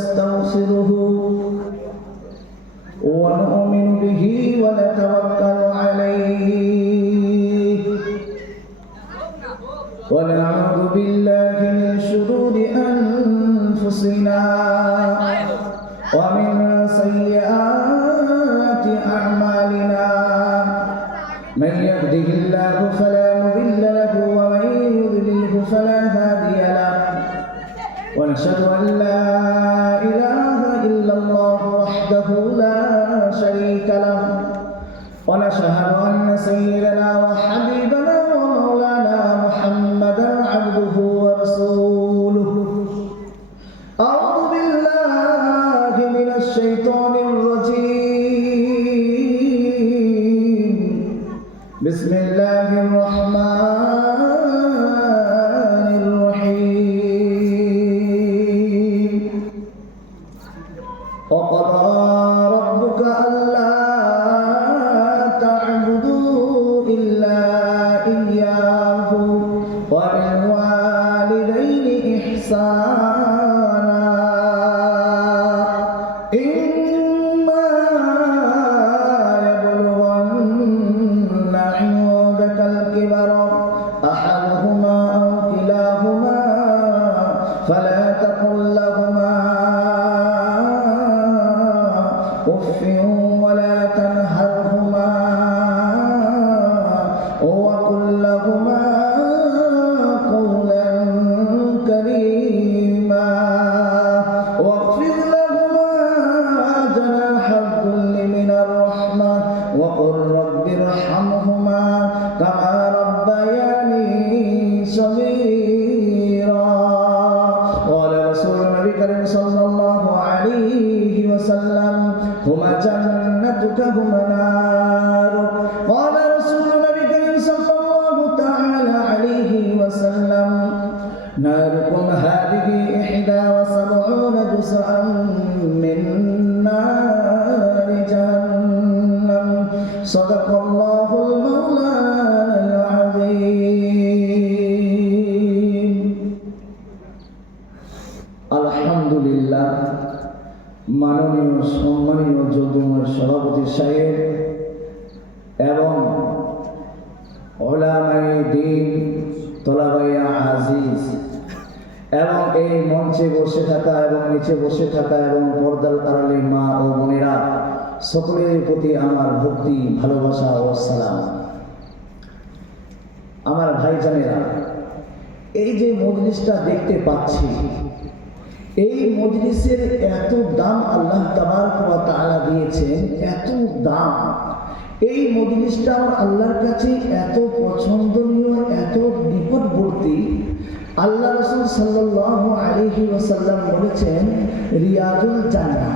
ونستغفره ونؤمن به ونتوكل عليه ونعوذ بالله من شرور أنفسنا ومن سيئات أعمالنا من يهده الله فلا مضل له ومن يضلله فلا هادي له ونشهد أن لا إله إلا الله وحده لا شريك له ونشهد أن سيدنا وحبيبنا ومولانا محمدا عبده ورسوله أعوذ بالله من الشيطان الرجيم بسم الله الرحمن الرحيم وقضى ربك ألا تعبدوا إلا إياه وبالوالدين إحسانا إما يبلغن عندك الكبر أحدهما أو كلاهما فلا تقل لهما أف ولا تنهرهما وقل لهما قولا كريما واخفض لهما جناح الذل من الرحمة وقل رب ارحمهما كما ربياني صغيرا. قال رسول النبي الكريم صلى الله عليه وسلم هما جنتك هما نارك. قال رسول النبي الكريم صلى الله تعالى عليه وسلم ناركم هذه 71 جزءا من نار جهنم. صدق الله المولانا العظيم. আলহামদুলিল্লাহ, মাননীয় সম্মানীয় যদুময় সভাপতি সাহেব এবং উলামায়ে দ্বীন, তলাবায়ে আজিজ এবং এই মঞ্চে বসে থাকা এবং নিচে বসে থাকা এবং পর্দার আড়ালে মা ও বোনেরা, সকলের প্রতি আমার ভক্তি, ভালোবাসা ও সালাম। আমার ভাইজানেরা, এই যে মজলিসটা দেখতে পাচ্ছি, এই মজলিসের এত দাম আল্লাহ তাবারক ওয়া তাআলা দিয়েছেন, এত দাম। এই মজলিসটা আমার আল্লাহর কাছে এত পছন্দনীয়, এত নিকটবর্তী। আল্লাহ রাসূল সাল্লাল্লাহু আলাইহি ওয়াসাল্লাম বলেছেন রিয়াজুল জান্নাহ।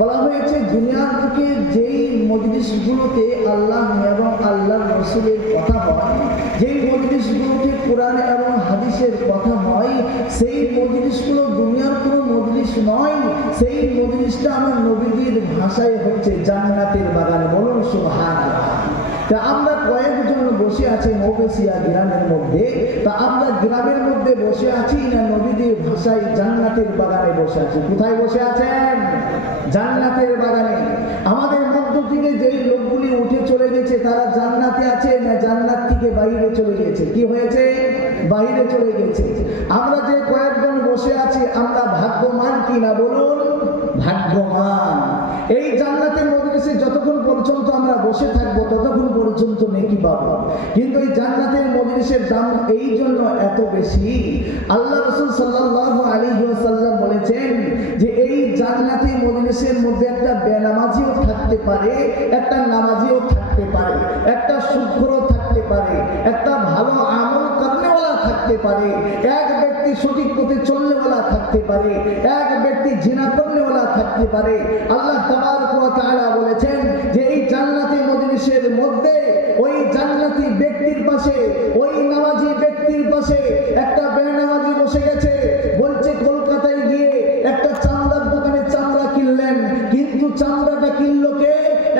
বলা হয়েছে দুনিয়ার বুকে যেই মজলিসগুলোতে আল্লাহ এবং আল্লাহর রাসূলের কথা হয়, যেই মজলিসগুলোতে কোরআন এবং হাদিসের কথা হয়, সেই মজলিসগুলো দুনিয়ার কোনো মজলিস নয়। সেই মজলিসটা আমার নবীজির ভাষায় হচ্ছে জান্নাতের বাগান। বলুন সুবহানাল্লাহ। তা আমরা কয়েকজন বসে আছি মৌবেসিয়া গ্রামের মধ্যে, তা আমরা গ্রামের মধ্যে বসে আছি না নবীজির ভাষায় জান্নাতের বাগানে বসে আছি? কোথায় বসে আছেন? জান্নাতের বাগানে। আমাদের মধ্য থেকে যেই লোকগুলি উঠে চলে গেছে তারা জান্নাতে আছে না জান্নাত থেকে বাইরে চলে গেছে? কি হয়েছে? বাইরে চলে গেছে। আমরা যে কয়েকজন বসে আছি আমরা ভাগ্যবান কি না? বলুন ভাগ্যবান। এই জান্নাতের মজলিসে যতক্ষণ পর্যন্ত আমরা বসে থাকবো ততক্ষণ পর্যন্ত নেকি পাবো। কিন্তু এই জান্নাতের মজলিসের দাম এই জন্য এত বেশি। আল্লাহ রাসূল সাল্লাল্লাহু আলাইহি ওয়াসাল্লাম বলেছেন যে এই জান্নাতের মজলিসের মধ্যে একটা বেনামাজিও থাকতে পারে, একটা নামাজিও থাকতে পারে, একটা শুকরও থাকতে পারে, একটা ভালো আমল করনেওয়ালা থাকতে পারে, এক ব্যক্তি সঠিক পথে চলনেওয়ালা থাকতে পারে, এক ব্যক্তি জিনা করনেওয়ালা থাকতে পারে। আল্লাহ তাবারক ওয়া তাআলা বলেছেন যে এই জান্নাতি মজলিসের মধ্যে ওই জান্নাতি ব্যক্তির পাশে, ওই নামাজি ব্যক্তির পাশে একটা বেনামাজি বসে গেছে। বলছে কলকাতায় গিয়ে একটা চামড়ার দোকানে চামড়া কিনলেন, কিন্তু চামড়াটা কিনলো কে?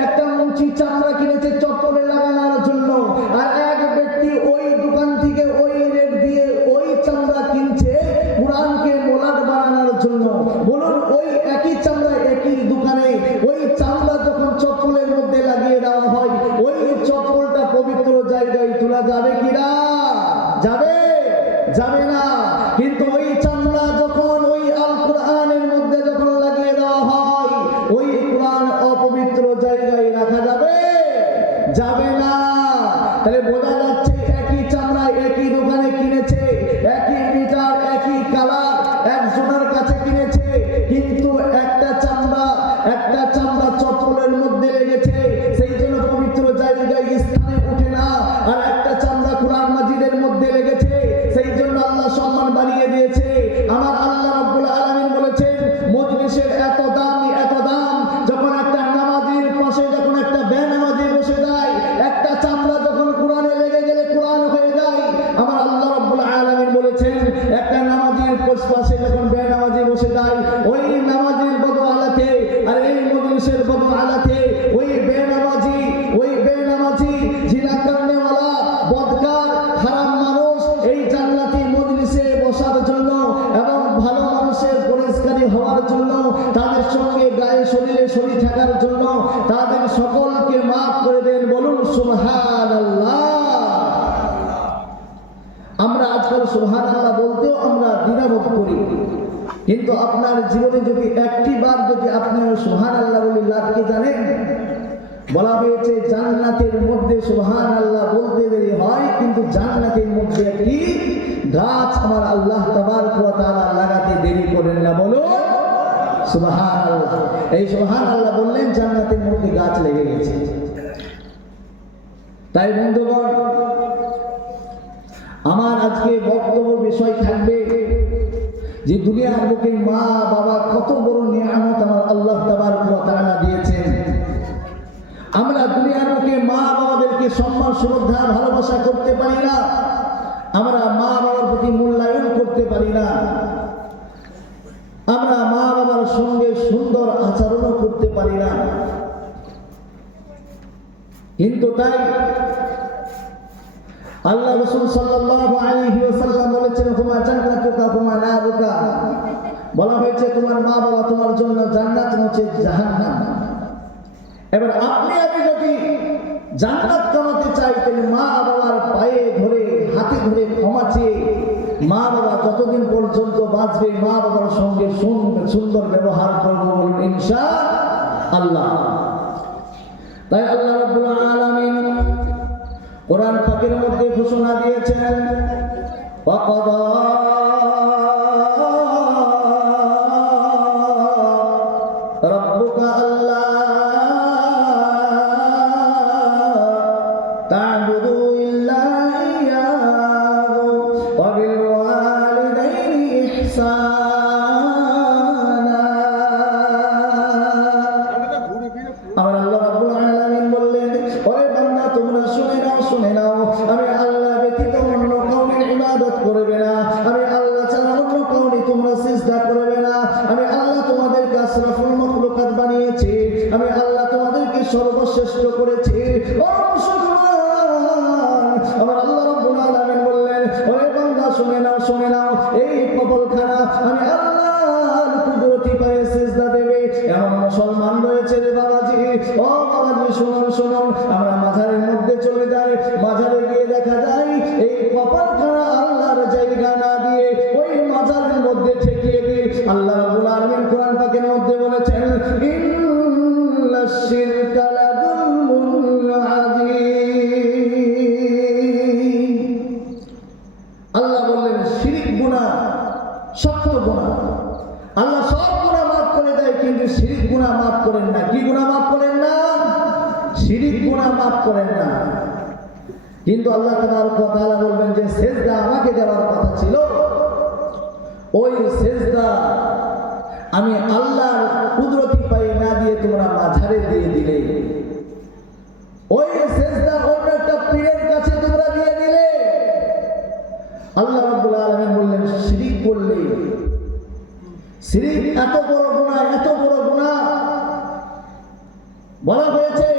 একটা মুচি চামড়া কিনেছে চপ্পলে লাগানোর জন্য। আর এক ব্যক্তি ওই দোকান থেকে ওই রেট দিয়ে ওই চামড়া কিনছে কোরআনকে মোলাদ বানানোর জন্য। বলুন ওই তাহলে বোঝা যাচ্ছে একই চামড়া একই দোকানে কিনেছে, একই মিটার একই কালার একজনের কাছে কিনেছে, কিন্তু একটা চামড়া চপ্পলের মধ্যে লেগেছে, সেই জন্য পবিত্র জায়গায় স্থানে উঠে না। আর একটা চামড়া কোরআন মাজিদের মধ্যে লেগেছে, সেই জন্য আল্লাহ সম্মান বাড়িয়ে দিয়েছে। আমার আল্লাহ রাব্বুল আলামিন বলেছেন মজলিসের এত দাম, যখন একটা নামাজীর পাশে যখন একটা বেনামাজি বসে যায়, একটা চামড়া যখন কোরআনে লেগে গেলে কোরআন হয়ে যায়। আমার আল্লাহ রাব্বুল আলামিন বলেছেন একটা নামাজীর পাশে যখন বেনামাজি বসে যায়, ওই নামাজীর বদআলাতে আর এই মজলিসের বদআলাতে ওই বেনামাজি জিনা করনেওয়ালা বদকার হারাম মানুষ এই জান্নাতি মজলিসে বসার জন্য এবং ভালো মানুষের পরিষ্কারী হওয়ার জন্য, তাদের সঙ্গে গায়ে শরীরে শরীর থাকার জন্য তাদের সকলকে মাফ করে দেন। বলুন সুবহানাল্লাহ। আমরা আজকাল সুবহানাল্লাহ বলতেও আমরা দ্বিধাবোধ করি, কিন্তু আপনার জীবনে যদি একটি বার যদি আপনি সুবহানাল্লাহ বলে লাভকে জানেন, বলা হয়েছে জান্নাতের মধ্যে সুবহানাল্লাহ বলতে দেরি হয়, কিন্তু জান্নাতের মধ্যে একটি গাছ আমার আল্লাহ তাবারক ওয়া তাআলা লাগাতে দেরি করেন না। বলুন সুবহানাল্লাহ। এই সুবহানাল্লাহ বললেন জান্নাতের মধ্যে গাছ লেগে গেছে। তাই বন্ধুগণ, আমার আজকে বক্তব্য বিষয় থাকবে যে দুনিয়ার বুকে মা বাবা কত বড় নিয়ামত আমার আল্লাহ তাবারক ওয়া তাআলা দিয়েছেন। আমরা দুনিয়ার বুকে মা বাবাদেরকে সম্মান শ্রদ্ধা ভালোবাসা করতে পারি না, আমরা মা বাবার প্রতি মূল্যায়ন করতে পারি না, আমরা মা বাবার সঙ্গে সুন্দর আচরণও করতে পারি না। কিন্তু তাই আল্লাহ রাসূল সাল্লাল্লাহু আলাইহি ওয়াসাল্লাম বলেছেন হুমা জান্নাতুকা হুমা নারুকা, বলা হয়েছে তোমার মা বাবা তোমার জন্য জান্নাত নচেৎ জাহান্নাম। এবার আপনি আমি যদি জান্নাত কামাতে চাই, তাহলে মা বাবার পায়ে ধরে হাতে ধরে ক্ষমা চেয়ে মা বাবা যতদিন পর্যন্ত বাঁচবে মা বাবার সঙ্গে সুন্দর ব্যবহার করবো, বলুন ইনশাআল্লাহ। তাই আল্লাহ রাব্বুল আলামিন কোরআন পাকের মধ্যে ঘোষণা দিয়েছেন ওয়াকাদা রাব্বুকা আল্লা তা'বুদু ইল্লা ইয়্যাহু ওয়া বিল ওয়ালিদাইনি ইহসানা। আমার আল্লাহ রাব্বুল আলামিন বললেন ওরে বান্দা তোমরা শুনে নাও আমি আল্লাহ ব্যতীত অন্য কাউকে ইবাদত করবে না, আমি আল্লাহ ছাড়া অন্য কাউকে তোমরা সিজদা করবে না। আমি আল্লাহ তোমাদেরকে আশরাফুল মাখলুকাত বানিয়েছি, আমি আল্লাহ তোমাদেরকে সর্বশ্রেষ্ঠ করেছি। আমার আল্লাহ রাব্বুল আলামিন বললেন ওরে বান্দা শুনে নাও এই কবরখানা আমি আল্লাহর কুদরতি পায়ে সিজদা দেবে এমন মুসলমান রয়েছে রে বাবাজি। ও বাবাজি শুনুন, আমরা মাজারের মধ্যে চলে যাই, মাজারে গিয়ে দেখা যায় এই কবরখানা আল্লাহর জায়গা না দিয়ে ওই মাজারের মধ্যে ঠেকিয়ে দিয়ে আল্লাহ রাব্বুল আলামিন কোরআন পাকের মধ্যে বলেছেন ইন্নাশ শিরকা লাযুলমুন আযীম। আল্লাহ বললেন শিরক গুনাহ শক্ত গুনাহ। আল্লাহ সব গুনাহ মাফ করে দেয়, কিন্তু শিরক গুনাহ মাফ করেন না। কি গুনাহ মাফ করেন না? শিরক গুনাহ মাফ করেন না। কিন্তু আল্লাহ তাবারক ওয়া তাআলা বলবেন যে সিজদা আমাকে দেওয়ার কথা ছিল, ওই সিজদা আমি আল্লাহর কুদরতি পায়ে না দিয়ে তোমরা মাঝারে দিয়ে দিলে, ওই সিজদা অন্য একটা পীরের কাছে তোমরা দিয়ে দিলে। আল্লাহ রাব্বুল আলামিন বললেন শিরক করলে, শিরক এত বড় গুনাহ। বলা হয়েছে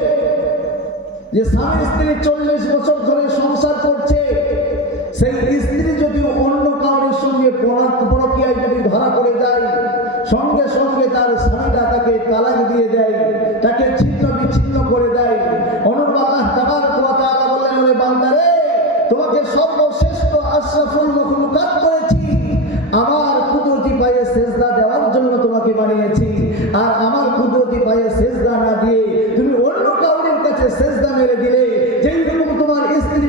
যে স্বামী স্ত্রী 40 বছর ধরে সংসার করছে, সেই স্ত্রী যদি অন্য কারোর সঙ্গে পরকীয়ায় যদি ধরা পড়ে যায়, সঙ্গে সঙ্গে তার স্বামীরা তাকে তালাক দিয়ে দেয়, তাকে ছিন্ন বিচ্ছিন্ন করে দেয়। অনুরূপ আল্লাহ তাবারক ওয়া তাআলা বললেন ওরে বান্দারে তোমাকে সর্বশ্রেষ্ঠ আশরাফুল মাখলুকাত করেছি, আমার কুদরতি পায়ে সিজদা দেওয়ার জন্য তোমাকে বানিয়েছি। আর আমার কুদরতি পায়ে সিজদা না দিয়ে তুমি অন্য কাউরির কাছে সিজদা মেরে দিলে, যেই রকম তোমার স্ত্রী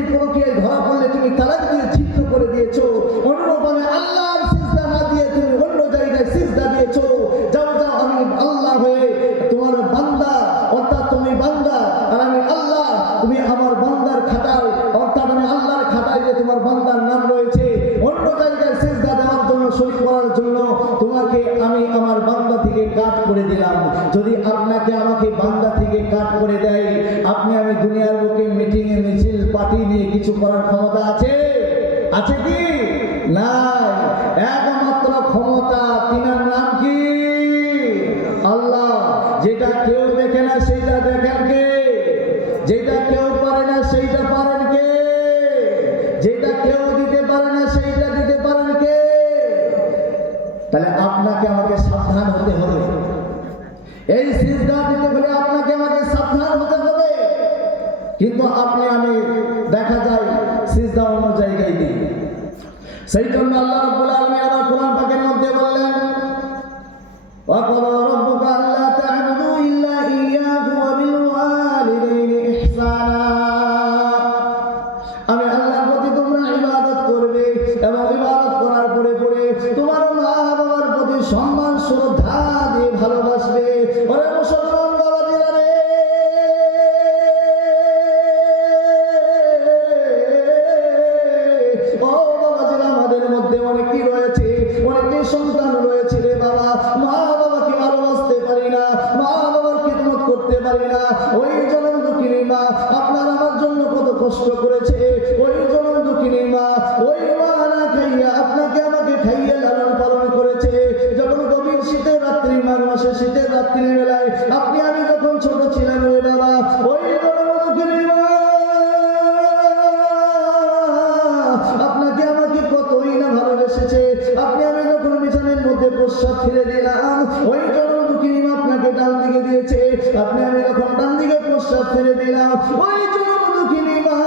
তালাক দিয়ে ছিন্ন করে দিয়েছো, অনুরূপভাবে আল্লাহর সিজদা না দিয়ে তুমি অন্য জায়গায় সিজদা দিয়েছো। যাও যাও, আমি আল্লাহ হয়ে তোমার বান্দা, অর্থাৎ তুমি বান্দা আর আমি আল্লাহ, তুমি আমার বান্দার খাতায়, অর্থাৎ আমি আল্লাহর খাতায় যে তোমার বান্দার নাম রয়েছে, অন্য জায়গায় সিজদা দেওয়ার জন্য, শরীক করার জন্য তোমাকে আমি আমার বান্দা থেকে কাট করে দিলাম। যদি আপনাকে আমাকে বান্দা থেকে কাট করে দেয়, আপনি আমি দুনিয়ার বুকে মিটিং এ মিছিল পার্টি নিয়ে কিছু করার ক্ষমতা আছে? আছে কি? নাই। একমাত্র ক্ষমতা, তিনার নাম কি? আল্লাহ। যেটা কেউ দেখে না সেইটা দেখেন কে? যেটা কেউ পারে না সেইটা পারেন কে? যেটা কেউ দিতে পারে না সেইটা দিতে পারেন কে? তাহলে আপনাকে আমাকে সাবধান হতে হবে। এই সিজদা দিতে হলে আপনাকে আমাকে সাবধান হতে হবে। কিন্তু আপনি আমি দেখা যায় সিজদা অন্য জায়গায় দিই। সেই জন্য আল্লাহ রাব্বুল আলামিন আবার কোরআন পাকের মধ্যে বললেন, ওয়া ক্বালা রাব্বুকা আল্লা তা'বুদু ইল্লা ইয়্যাহু ওয়া বিল ওয়ালিদাইনি ইহসানা। আমি আল্লাহর প্রতি তোমরা ইবাদত করবে এবং ইবাদত করার পরে পরে তোমার মা বাবার প্রতি সম্মান শ্রদ্ধা দিয়ে ভালোবাসবে। ওরে মুসলমান বাবাজিরা রে, ও বাবাজিরা, আমাদের মধ্যে অনেকেই রয়েছে, অনেকে সন্তান রয়েছে রে বাবা, মা বাবাকে ভালোবাসতে পারি না, মা বাবার খিদমত করতে পারি না। ওই জনম দুঃখিনী মা আপনার আমার জন্য কত কষ্ট করেছে, ওই জনম দুঃখিনী মা, ওই মা না খাইয়া আপনাকে আমাকে খাইয়ে লালন পালন করেছে। যখন গভীর শীতের রাত্রি, মাঘ মাসে শীতের রাত্রির বেলায় আপনি আমি যখন ছোট ছিলাম রে বাবা, ওই জনম দুঃখিনী মা আপনাকে আমাকে কতই না ভালোবেসেছে। আপনি আমি যখন বিছানের মধ্যে প্রস্রাব ফেলে দিলাম, ওই জনম দুঃখিনী মা আপনাকে ডান দিকে দিয়েছে। আপনি আমি যখন ডান দিকে প্রস্রাব ফেলে দিলাম, ওই জনম দুঃখিনী মা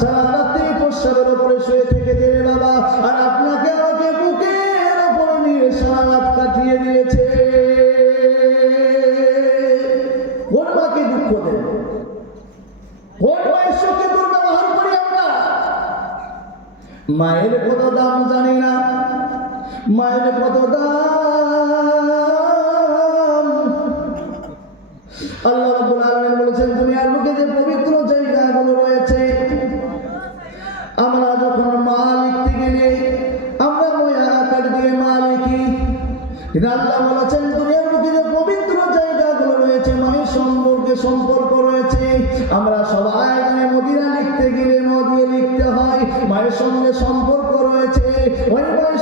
সারা রাত্রি প্রস্রাবের উপরে শুয়ে থেকে রে বাবা, আর আপনাকে আমাকে বুকের উপরে নিয়ে সারা রাত কাটিয়ে দিয়েছে। কোন মাকে দুঃখ দেন? কোন মায়ের সঙ্গে দুর্ব্যবহার করি আমরা? মায়ের কত দাম জানি না, মায়ের কত দাম। আল্লাহ রাব্বুল আলামিন বলেছেন, দুনিয়ার বুকে যে পবিত্র জায়গাগুলো রয়েছে, আমরা যখন মা লিখতে গেলে আমরা ময়া আকার দিয়ে মা লিখি, কিন্তু আল্লাহ বলেছেন দুনিয়ার বুকে যে পবিত্র জায়গাগুলো রয়েছে, মায়ের সম্পর্কে সম্পর্ক রয়েছে। আমরা সবাই জানি মদিনা লিখতে গেলে ম দিয়ে লিখতে হয়, মায়ের সঙ্গে সম্পর্ক রয়েছে, ওই মায়ের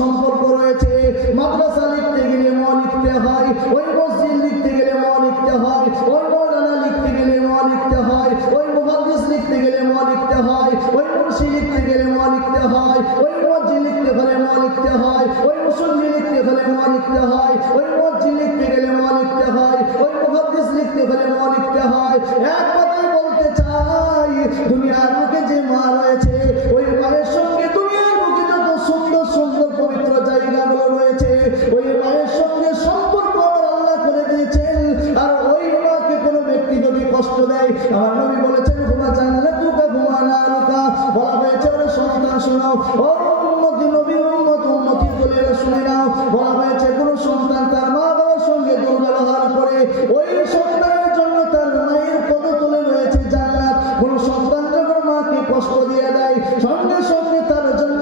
সম্পর্ক রয়েছে। মাদ্রাসা লিখতে গেলে ম লিখতে হয়, ওই মসজিদ লিখতে গেলে ম লিখতে হয়, ওই মৌলানা লিখতে গেলে ম লিখতে হয়, ওই মুহাদ্দিস লিখতে গেলে ম লিখতে হয়, ওই মুন্সি লিখতে গেলে ম লিখতে হয়, ওই মুয়াজ্জিন লিখতে হলে ম লিখতে হয়, ওই মুসল্লি লিখতে হলে ম লিখতে হয়, ওই মুয়াজ্জিন লিখতে গেলে ম লিখতে হয়, ওই মুহাদ্দিস লিখতে হলে ম লিখতে হয়। এক কথায় বলতে চাই, দুনিয়ার বুকে যে মা রয়েছে, ওই মায়ের সঙ্গে দুনিয়ার বুকে যত সুন্দর সুন্দর পবিত্র জায়গাগুলো রয়েছে, ওই মায়ের সঙ্গে সম্পর্ক আল্লাহ করে দিয়েছেন। আর ওই মাকে কোনো ব্যক্তি যদি কষ্ট দেয়, আমার নবী বলেছেন, ঘুমা জানলে তুকা ঘুমা না রুকা। বলা হয়েছে, ওরে সন্তান শোনাও, ও উম্মতি নবী উম্মতি বলে শুনে নাও। বলা হয়েছে, কোনো সন্তান তার মা বাবার সঙ্গে দুর্ব্যবহার করে, ওই সন্তানের জন্য তার মায়ের পদতলে রয়েছে জান্নাত। কোনো সন্তান যখন মাকে কষ্ট দিয়ে দেয়, সঙ্গে সঙ্গে তার জন্য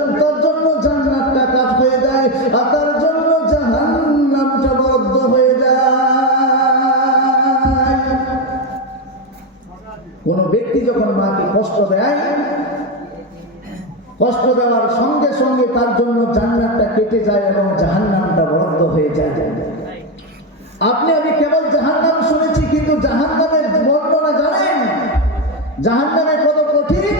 জান্নাতটা কাট হয়ে যায়, আর তার জন্য জাহান্নামটা বদ্ধ হয়ে যায়। কোন ব্যক্তি যখন মাকে কষ্ট দেয়, কষ্ট দেওয়ার সঙ্গে সঙ্গে তার জন্য জান্নাতটা কেটে যায় এবং জাহান্নামটা বদ্ধ হয়ে যায়। আপনি আমি কেবল জাহান্নাম শুনেছি, কিন্তু জাহান্নামের বর্ণনা জানেন? জাহান্নামে কত কঠিন।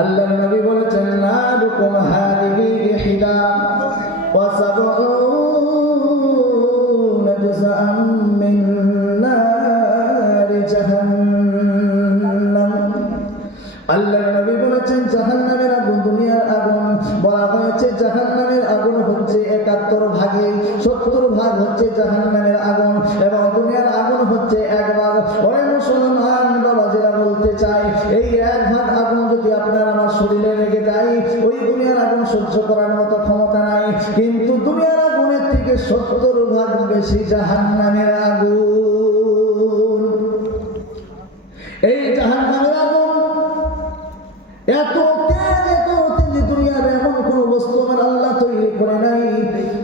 আল্লাহ নবী বলেছেন, নারুকুম হাদিহি ইহদা ওয়া সাবউনা জুজআন মিন নারি জাহান্নাম। আল্লাহ নবী বলেছেন, জাহান্নামের আগুন, দুনিয়ার আগুন। বলা হয়েছে জাহান্নামের আগুন হচ্ছে ৭১ ভাগে, ৭০ ভাগ হচ্ছে জাহান্নামের আগুন এবং দুনিয়ার আগুন হচ্ছে ১ ভাগ। ওরে মুসলমান বাবাজিরা, বলতে চাই, এই যদি আপনার আমার শরীরে লেগে যায়, ওই দুনিয়ার আগুন সহ্য করার মতো ক্ষমতা নাই। কিন্তু দুনিয়ার আগুনের থেকে 70 ভাগ বেশি জাহান্নামের আগুন। এই জাহান্নামের আগুন এত তেজ দুনিয়ার এমন কোন বস্তু আমার আল্লাহ তৈরি করে নাই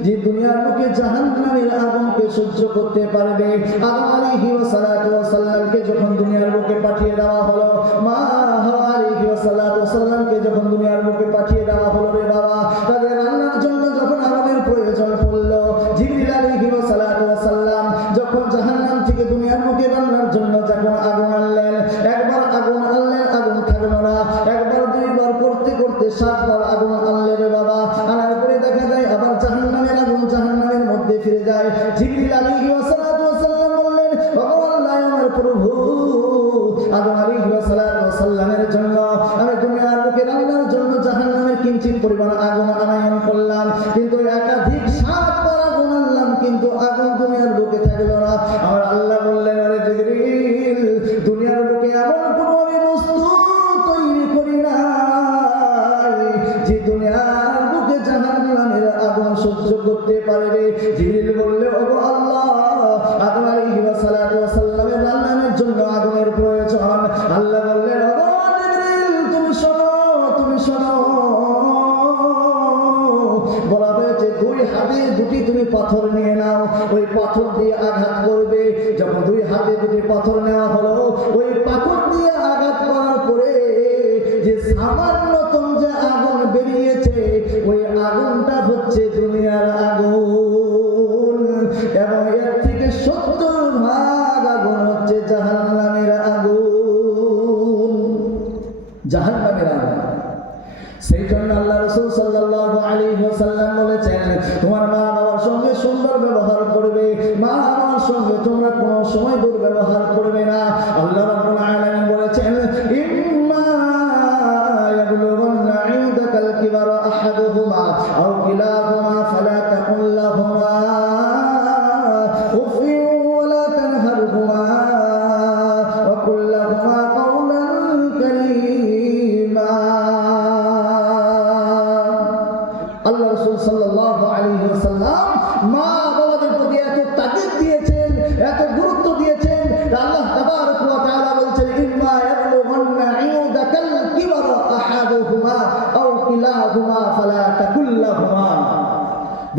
যে দুনিয়ার মুখে জাহান্নামের আগুনকে সহ্য করতে পারবে। আদম আলাইহিস সালাতু ওয়াস সালামকে যখন দুনিয়ার বুকে পাঠিয়ে দেওয়া হলো, মা হাওয়া আলাইহিস সালাতু ওয়াস সালামকে যখন দুনিয়ার বুকে পাঠিয়ে দেওয়া হলো রে বাবা, তাদের রান্নার জন্য যখন আগুনের প্রয়োজন পড়লো, জিবরিল আলাইহিস সালাতু ওয়াস সালাম যখন জাহান্নাম থেকে দুনিয়ার মুখে রান্নার জন্য যখন আগুন আনলেন, একবার আগুন আনলেন, আগুন থাকলো না, একবার দুইবার করতে করতে 7 বার আগুন আনলেন রে বাবা। আনার পরে দেখা যায় আবার জাহান্নামের আগুন জাহান্নামের মধ্যে ফিরে যায়। জিবরিল আলাইহিস সালাতু ওয়াস সালাম বললেন, ও আল্লাহ আমার প্রভু, আদম আলাইহিস সালাতু ওয়াস সালামের জন্য আমি দুনিয়ার বুকে রান্নার জন্য জাহান্নামের কিঞ্চিত পরিমাণ আগুন আনায়ন করলাম, কিন্তু একাধিক 7 বার আগুন আনলাম, কিন্তু আগুন দুনিয়ার বুকে থাকলো না। আমার আল্লাহ বললেন, আরে জিবরিল, দুনিয়ার বুকে এমন কোনো আমি বস্তু তৈরি করি নাই যে দুনিয়ার বুকে জাহান্নামের আগুন সহ্য করতে পারবে। জিবরিল বললে, ও আল্লাহ, আদম আলাইহিস সালাতু ওয়াস সালামের রান্নার জন্য আগুনের প্রয়োজন। আল্লাহ বললেন, ও জিবরিল, তুমি শোনো, তুমি শোনো, বলা হয়েছে 2 হাতে 2টি তুমি পাথর নিয়ে নাও, ওই পাথর দিয়ে আঘাত করবে। যখন 2 হাতে 2টি পাথর নেওয়া হলো, ওই পাথর দিয়ে আঘাত করার পরে যে সামান্যতম যে আগুন বেরিয়েছে, ওই আগুনটা হচ্ছে দুনিয়ার আগুন, এবং এর থেকে 70 ভাগ আগুন হচ্ছে জাহান্নামের আগুন, জাহান্নামের আগুন। সেই জন্য আল্লাহ রাসূল সাল্লাল্লাহু আলাইহি ওয়াসাল্লাম বলেছেন, তোমার মা বাবার সঙ্গে সুন্দর ব্যবহার করবে, মা বাবার সঙ্গে তোমরা কোনো সময় দুর্ব্যবহার করবে না। আল্লাহ রাব্বুল আলামিন বলেছেন, ইম্মা ইয়াবলুগান্না ইনদাকাল কিবারা আহাদুহুমা আও কিলাহুমা ফালা তাকুল লাহুমা উফিন ওয়ালা তানহারহুমা ওয়া কুল লাহুমা কাওলান কারীমা। আল্লাহ রাসূল সাল্লাল্লাহু আলাইহি ওয়াসাল্লাম মা বাবাদের প্রতি এত তাকিদ দিয়েছেন, এত গুরুত্ব দিয়েছেন। আল্লাহ তাবারক ওয়া তাআলা বলছেন, ইম্মা ইয়াবলুগান্না ইনদাকাল কিবারা আহাদুহুমা আও কিলাহুমা ফালা তাকুল লাহুমা।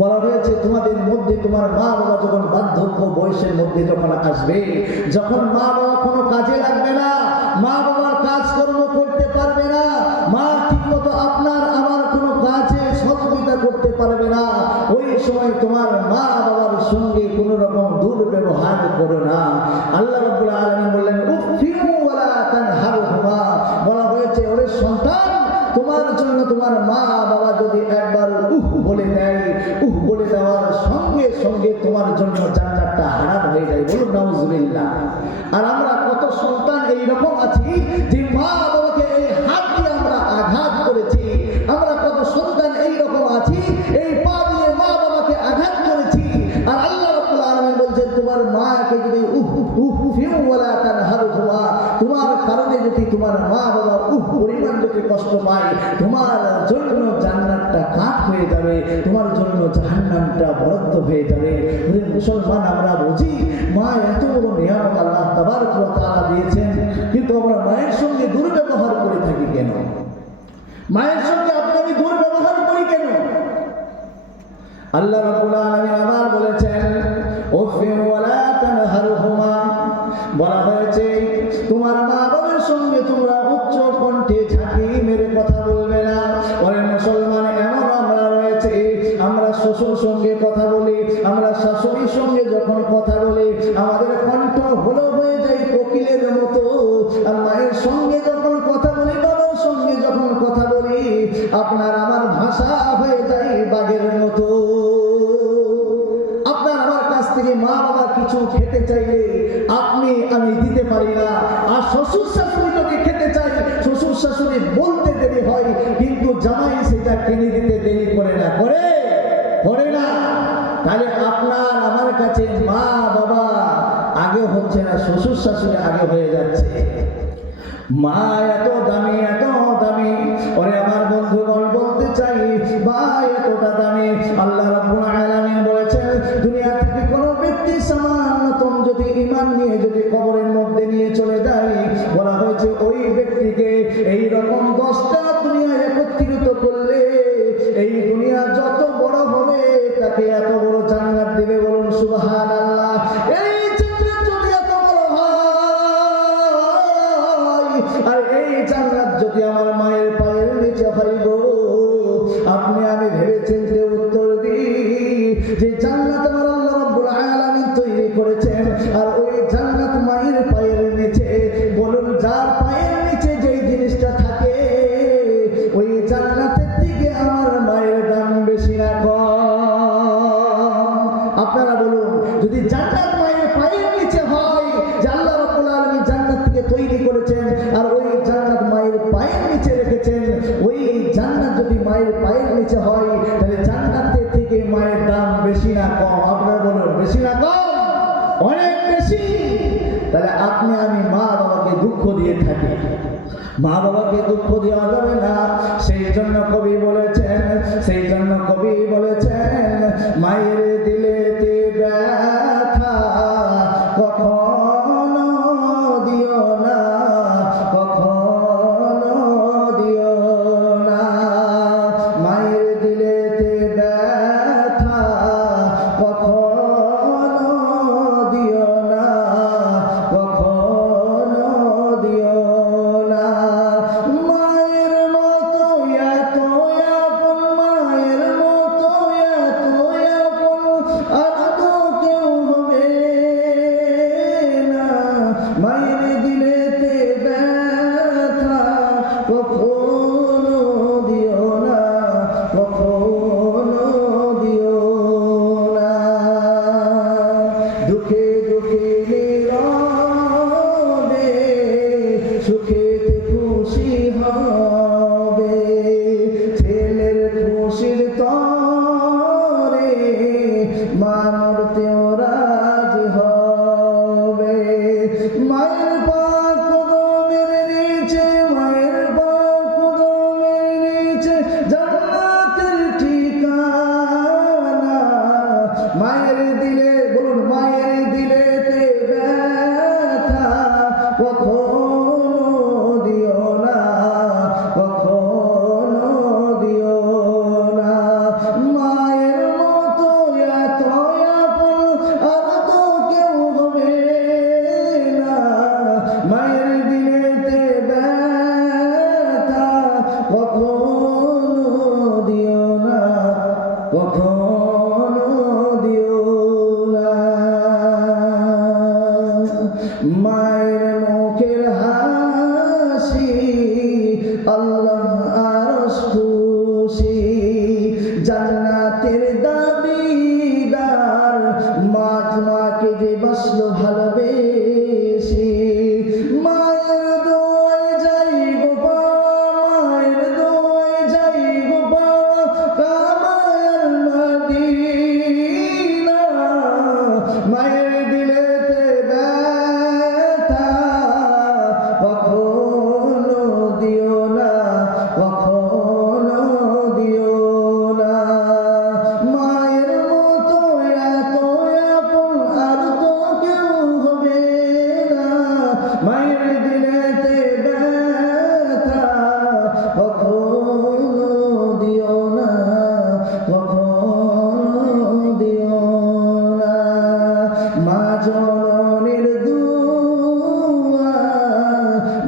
বলা হয়েছে, তোমাদের মধ্যে তোমার মা বাবা যখন বার্ধক্য বয়সের মধ্যে যখন আসবে, যখন মা বাবা কোনো কাজে লাগবে না, মা বাবার কাজকর্ম করতে পারবে না, মা ঠিকমতো আপনার আমার কোনো কাজে সহযোগিতা করতে পারবে না, ওই সময় তোমার মা বাবার সঙ্গে কোনো রকম দুর্ব্যবহার করো না। আল্লাহ রাব্বুল আলামিন বললেন, উফিউ ওয়ালা তানহারহুমা। বলা হয়েছে, ওরে সন্তান, তোমার জন্য তোমার মা বাবা যদি একবার বলে দেয়, বলে দেওয়ার সঙ্গে সঙ্গে তোমার জন্য জান্নাতটা হারাম হয়ে যায়। বলুন নাউজুবিল্লাহ। আর আমরা কত সন্তান এইরকম আছি যে মা বাবাকে এই হাত দিয়ে আমরা আঘাত করেছি, আমরা কত সন্তান এইরকম আছি এই পা দিয়ে মা বাবাকে আঘাত করেছি। আর আল্লাহ রাব্বুল আলামিন বলছেন, তোমার মাকে যদি উফিউ ওয়ালা তানহারহুমা, তোমার কারণে যদি তোমার মা বাবা পরিমাণ যদি কষ্ট পায়, তোমার জন্য জান্নাতটা কাট হয়ে যাবে, তোমার জন্য জাহান্নামটা বরাদ্দ হয়ে যাবে। মুসলমান, আমরা বুঝি মা এত বড় নিয়ামত আল্লাহ তাবারক ওয়া তাআলা দিয়েছেন, কিন্তু আমরা মায়ের সঙ্গে দুর্ব্যবহার করে থাকি কেন? মায়ের সঙ্গে আপনি দুর্ব্যবহার করি কেন? আল্লাহ রাব্বুল আলামিন আবার বলেছেন, উফিউ ওয়ালা তানহারহুমা। বলা হয়েছে, তোমার মা বাবার সঙ্গে তোমরা উচ্চ কণ্ঠে ঝাঁকি মেরে কথা বলবে না। ওরে মুসলমান, এমন আমরা রয়েছে, আমরা শ্বশুর সঙ্গে কথা বলি, আমরা শাশুড়ির সঙ্গে যখন কথা বলি, আমাদের কণ্ঠ হলো হয়ে যায় কোকিলের মতো। আর মায়ের সঙ্গে যখন কথা বলি, বাবার সঙ্গে যখন কথা বলি, আপনার আমার ভাষা হয়ে যায় বাঘের মতো। আপনার আমার কাছ থেকে মা বাবা কিছু খেতে চাইলে আপনি আমি দিতে পারি না, আর শ্বশুর শাশুড়ি যদি খেতে চাই, শ্বশুর শাশুড়ি বলতে দেরি হয়, কিন্তু জামাই সেটা কিনে দিতে দেরি করে না, করে না। তাহলে আপনার আমার কাছে মা বাবা আগে হচ্ছে না, শ্বশুর শাশুড়ি আগে হয়ে যাচ্ছে। মা এত দামি, এত দামি। ওরে আমার বন্ধুগণ, বলতে চাই মা এতটা দামি। আল্লাহ রাব্বুল আলামিন বলেছেন, দুনিয়া থেকে কোনো ব্যক্তি সামান্যতম যদি ঈমান নিয়ে যদি কবরের মধ্যে নিয়ে চলে যায়, বলা হয়েছে ওই ব্যক্তিকে এই রকম 10টা দুনিয়া একত্রিত করলে এই দুনিয়া যত বড় হবে তাকে এত বড় জান্নাত দিবে। বলুন সুবহানাল্লাহ। এই জান্নাত যদি এত বড় হয়, আর এই জান্নাত যদি আমার মায়ের পায়ের নিচে হয় গো, আপনি আমি ভেবে চিন্তে উত্তর দিই যে জান্নাত আমার আল্লাহ রাব্বুল আলামিন তৈরি করেছেন, আর ওই জান্নাত মায়ের পায়ের নিচে। বলুন, যার পায়ের নিচে যেই জিনিসটা থাকে ওই জান্নাতের দিকে আমার মায়ের দাম বেশি না কম? আপনারা বলুন, যদি জান্নাত মায়ের পায়ের নিচে হয়, যে আল্লাহ রাব্বুল আলামিন জান্নাত থেকে তৈরি করেছেন আর ওই জান্নাত মায়ের পায়ের নিচে রেখেছেন, ওই জান্নাত যদি মায়ের পায়ের নিচে হয়, তাহলে জান্নাতের থেকে মায়ের দাম বেশি না কম? আপনারা বলুন, বেশি না কম? অনেক বেশি। তাহলে আপনি আমি মা বাবাকে দুঃখ দিয়ে থাকি, মা বাবাকে দুঃখ দেওয়া যাবে না। সেই জন্য কবি বলেছেন, মায়ের দিলেতে ব্যথা কখনো দিও না, কখনো দিও না। মায়ের দিলেতে ব্যথা কখনো দিও না, কখনো দিও না। মায়ের মতো এত আপন, মায়ের মতো এত আপন আর তো কেউ হবে না। মায়ের দিলেতে ব্যথা কখনো দিও না, কখনো দিও না। দুঃখে দুঃখে নীরবে, সুখেতে খুশি হবে। ছেলের খুশির তরে মা মরতেও রাজি হবে। মায়ের পাক কদমের নিচে, মায়ের পাক কদমের নিচে জান্নাতের ঠিকানা। মায়ের দিলে, বলুন, মায়ের দিলেতে ব্যথা কখনো দিও না, কখনো দিও না। মায়ের মতো এত আপন আর তো কেউ হবে না। মায়ের দিলেতে ব্যথা কখনো দিও না, কখনো দিও না। মায়ের মুখের হাসি আল্লাহ আরশ খুশি। জান্নাতের দাবিদার মাকে যে বাসলো ভালোবেসে। মায়ের দোয়ায় যাই গো বাবা, মায়ের দোয়ায় যাই গো বাবা, কাবার মদিনা। মায়ের দিলেতে ব্যথা কখনো দিও না, কখনো দিও না। মায়ের মতো এত আপন আর তো কেউ হবে না। মায়ের দিলেতে ব্যথা কখনো দিও না, কখনো দিও না। মা জননীর দুয়া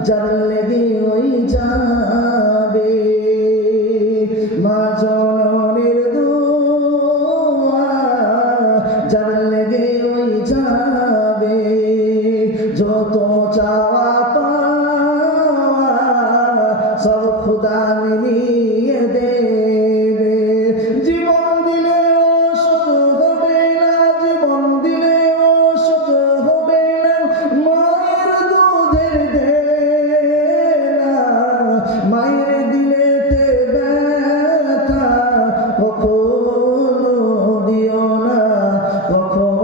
যার লেগে ওই যাবে। মা জননীর দুয়া যার লেগে ওই যাবে। যত চাওয়া পাওয়া সব খুদা মিলিয়ে দেবে। জীবন দিলেও শত হবে না, জীবন দিলেও শত হবে না। মায়ের দুধের দেনা, মায়ের দিলেতে ব্যথা কখনো দিও না, কখনো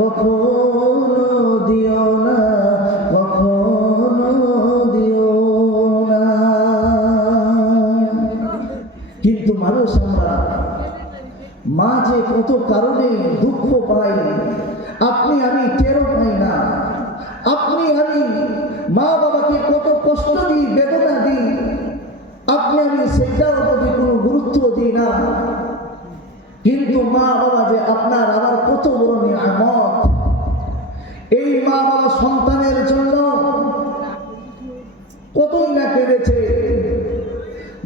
কখনো দিও না, কখনো দিও না। কিন্তু মানুষ আমরা মা যে কত কারণে দুঃখ পাই আপনি আমি টেরও পাই না। আপনি আমি মা বাবাকে কত কষ্ট দিই, বেদনা দিই, আপনি আমি সেটার প্রতি কোনো গুরুত্ব দিই না। কিন্তু মা বাবা যে আপনার আমার কত বড় নিয়ামত। এই মা বাবা সন্তানের জন্য কতই না কেঁদেছে।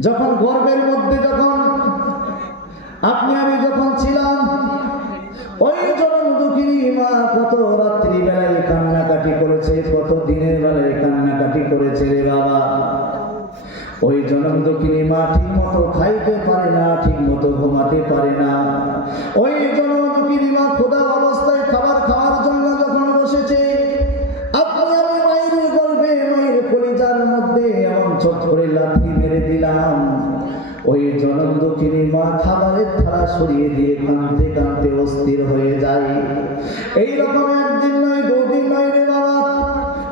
যখন গর্ভের মধ্যে যখন আপনি আমি যখন ছিলাম, ওই জনম দুঃখিনী মা কত রাত্রি বেলায় কান্নাকাটি করেছে, কত দিনের বেলায় কান্নাকাটি করেছে রে বাবা। ওই জনম দুঃখিনী মা ঠিক মতো খাইতে পারে না, ঠিক মতো ঘুমাতে পারে না। ওই জনম দুঃখিনী মা ক্ষুধা অবস্থায় খাবার খাওয়ার জন্য যখন বসেছে, আপনি আমি মায়ের গর্ভে মায়ের কলিজার মধ্যে এমন চট করে লাথি মেরে দিলাম। ওই জনম দুঃখিনী মা খাবারের থালা সরিয়ে দিয়ে কাঁদতে কাঁদতে অস্থির হয়ে যায়। এইরকম একদিন নয়, দুদিন নয় রে বাবা,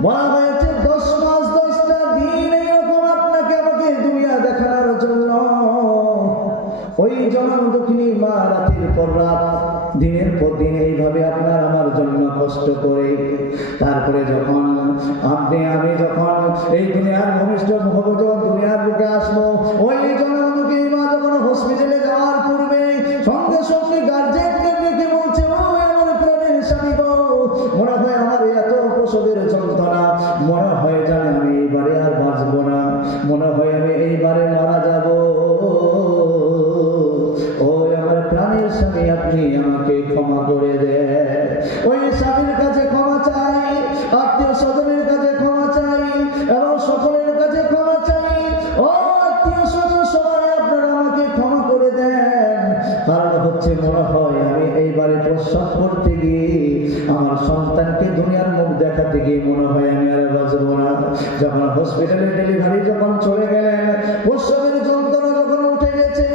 বলা হয়েছে 10 মাস 10টা দিন এইরকম আপনাকে আমাকে দুনিয়া দেখানোর জন্য ওই জনম দুঃখিনী মা রাতের পর রাত দিনের পর দিন এইভাবে আপনার আমার জন্য কষ্ট করে। তারপরে যখন আপনি আমি যখন এই দুনিয়ার ভূমিষ্ঠ দুনিয়ার বুকে আসবো, ওই জনম দুঃখিনী মা যখন হসপিটালে যাওয়ার পূর্বে সঙ্গে সঙ্গে গার্জেনকে ডেকে বলছে, ও আমার প্রাণের স্বামী গো, মনে হয় আমার এত প্রসবের যন্ত্রণা, মনে হয় জানে আমি এইবারে আর বাঁচবো না, মনে হয় আমি এইবারে মারা যাব। ও আমার প্রাণের স্বামী, আপনি আমাকে ক্ষমা করে দেন। ওই স্বামীর কাছে ক্ষমা চাই, আত্মীয় স্বজনের কাছে ক্ষমা চাই, এবং সকলের কাছে ক্ষমা চাই। ও আত্মীয় স্বজন সবাই আপনারা আমাকে ক্ষমা করে দেন। কারণ হচ্ছে মনে হয় আমি এইবারে প্রসব করতে গিয়ে আমার সন্তানকে দুনিয়ার মুখ দেখাতে গিয়ে মনে হয় আমি আর বাঁচবো না। যখন হসপিটালে ডেলিভারি যখন চলে গেলেন, প্রসবের যন্ত্রণা যখন উঠে গেছে,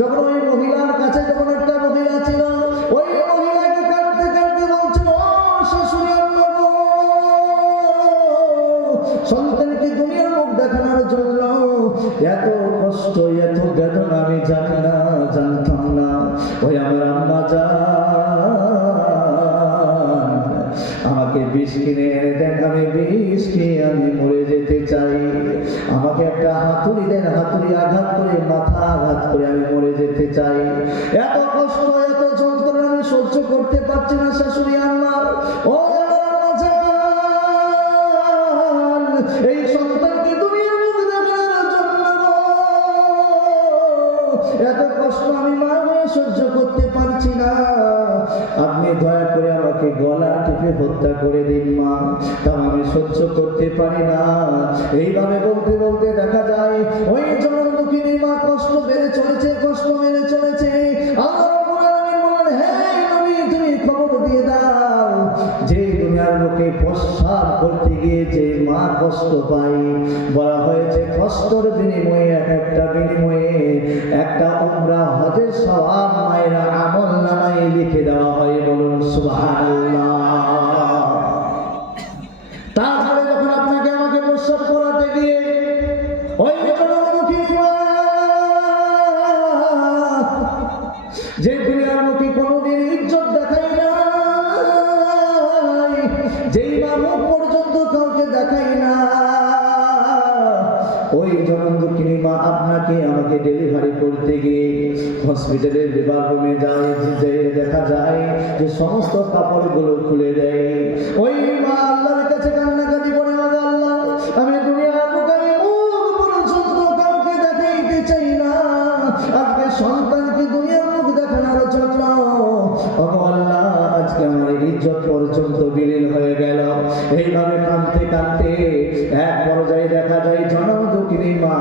যখন ওই মহিলার কাছে যখন একটা মহিলা ছিল, ওই মহিলাকে কাঁদতে কাঁদতে বলছে, ও শাশুড়ি আম্মা গো, সন্তানকে দুনিয়ার মুখ দেখানোর জন্য এত কষ্ট এত বেদনা আমি জানি না, জানতাম না। ওই আমার আম্মা জান, আমাকে বিষ কিনে এনে দেন, আমি বিষ খেয়ে আমি মরে যেতে চাই। আমাকে একটা হাতুড়ি দেন, হাতুড়ি আঘাত করে মাথা আঘাত করে আমি মরে যেতে চাই। এত কষ্ট এত যন্ত্রণা আমি সহ্য করতে পারছি না শাশুড়ি আম্মা। ও আমার আম্মা জান, এই সন্তানকে দুনিয়ার মুখ দেখানোর জন্য এত কষ্ট আমি মা হয়ে সহ্য করতে পারছি না। আপনি দয়া করে আমাকে গলা টিপে হত্যা করে দিন মা, তা আমি সহ্য করতে পারি না। এইভাবে বলতে বলতে দেখা যায় ওই জনম দুঃখিনী মা কষ্ট বেড়ে চলেছে, কষ্ট বেড়ে চলেছে। আল্লাহ রাব্বুল আলামিন বলেন, হে নবী তুমি খবর দিয়ে দাও, যে দুনিয়ার লোকে প্রস্রাব করতে গিয়ে যে মা কষ্ট পায়, বলা হয়েছে কষ্টর বিনিময়ে একটা বিনিময়ে একটা উমরা হজের সওয়াব মায়ের আমল নামায় লিখে দেওয়া হয়। বলুন সুবহানাল্লাহ। তারপরে যখন আপনাকে আমাকে প্রস্রাব করাতে গিয়ে ওই জনমুখী মা, যে দুনিয়ার মুখে কোনোদিন ইজ্জত দেখাই নাই, যেই মা মুখ পর্যন্ত কাউকে দেখাই না, ওই জনম দুঃখিনী মা আপনাকে আমাকে ডেলিভারি করতে গিয়ে হসপিটালের লেবার রুমে যায়, যে দেখা যায় যে সমস্ত কাপড়গুলো খুলে দেয়। ওই মা আল্লাহর কাছে কান্নাকাটি করে, আল্লাহ আমি দুনিয়ার বুকে মুখ পর্যন্ত কাউকে দেখাইতে চাই না, আজকে সন্তানকে দুনিয়ার মুখ দেখানোর জন্য আল্লাহ আজকে আমার ইজ্জত পর্যন্ত বিলীন হয়ে গেল। এইভাবে কাঁদতে কাঁদতে এক পর্যায়ে দেখা যায় জনম দুঃখিনী মা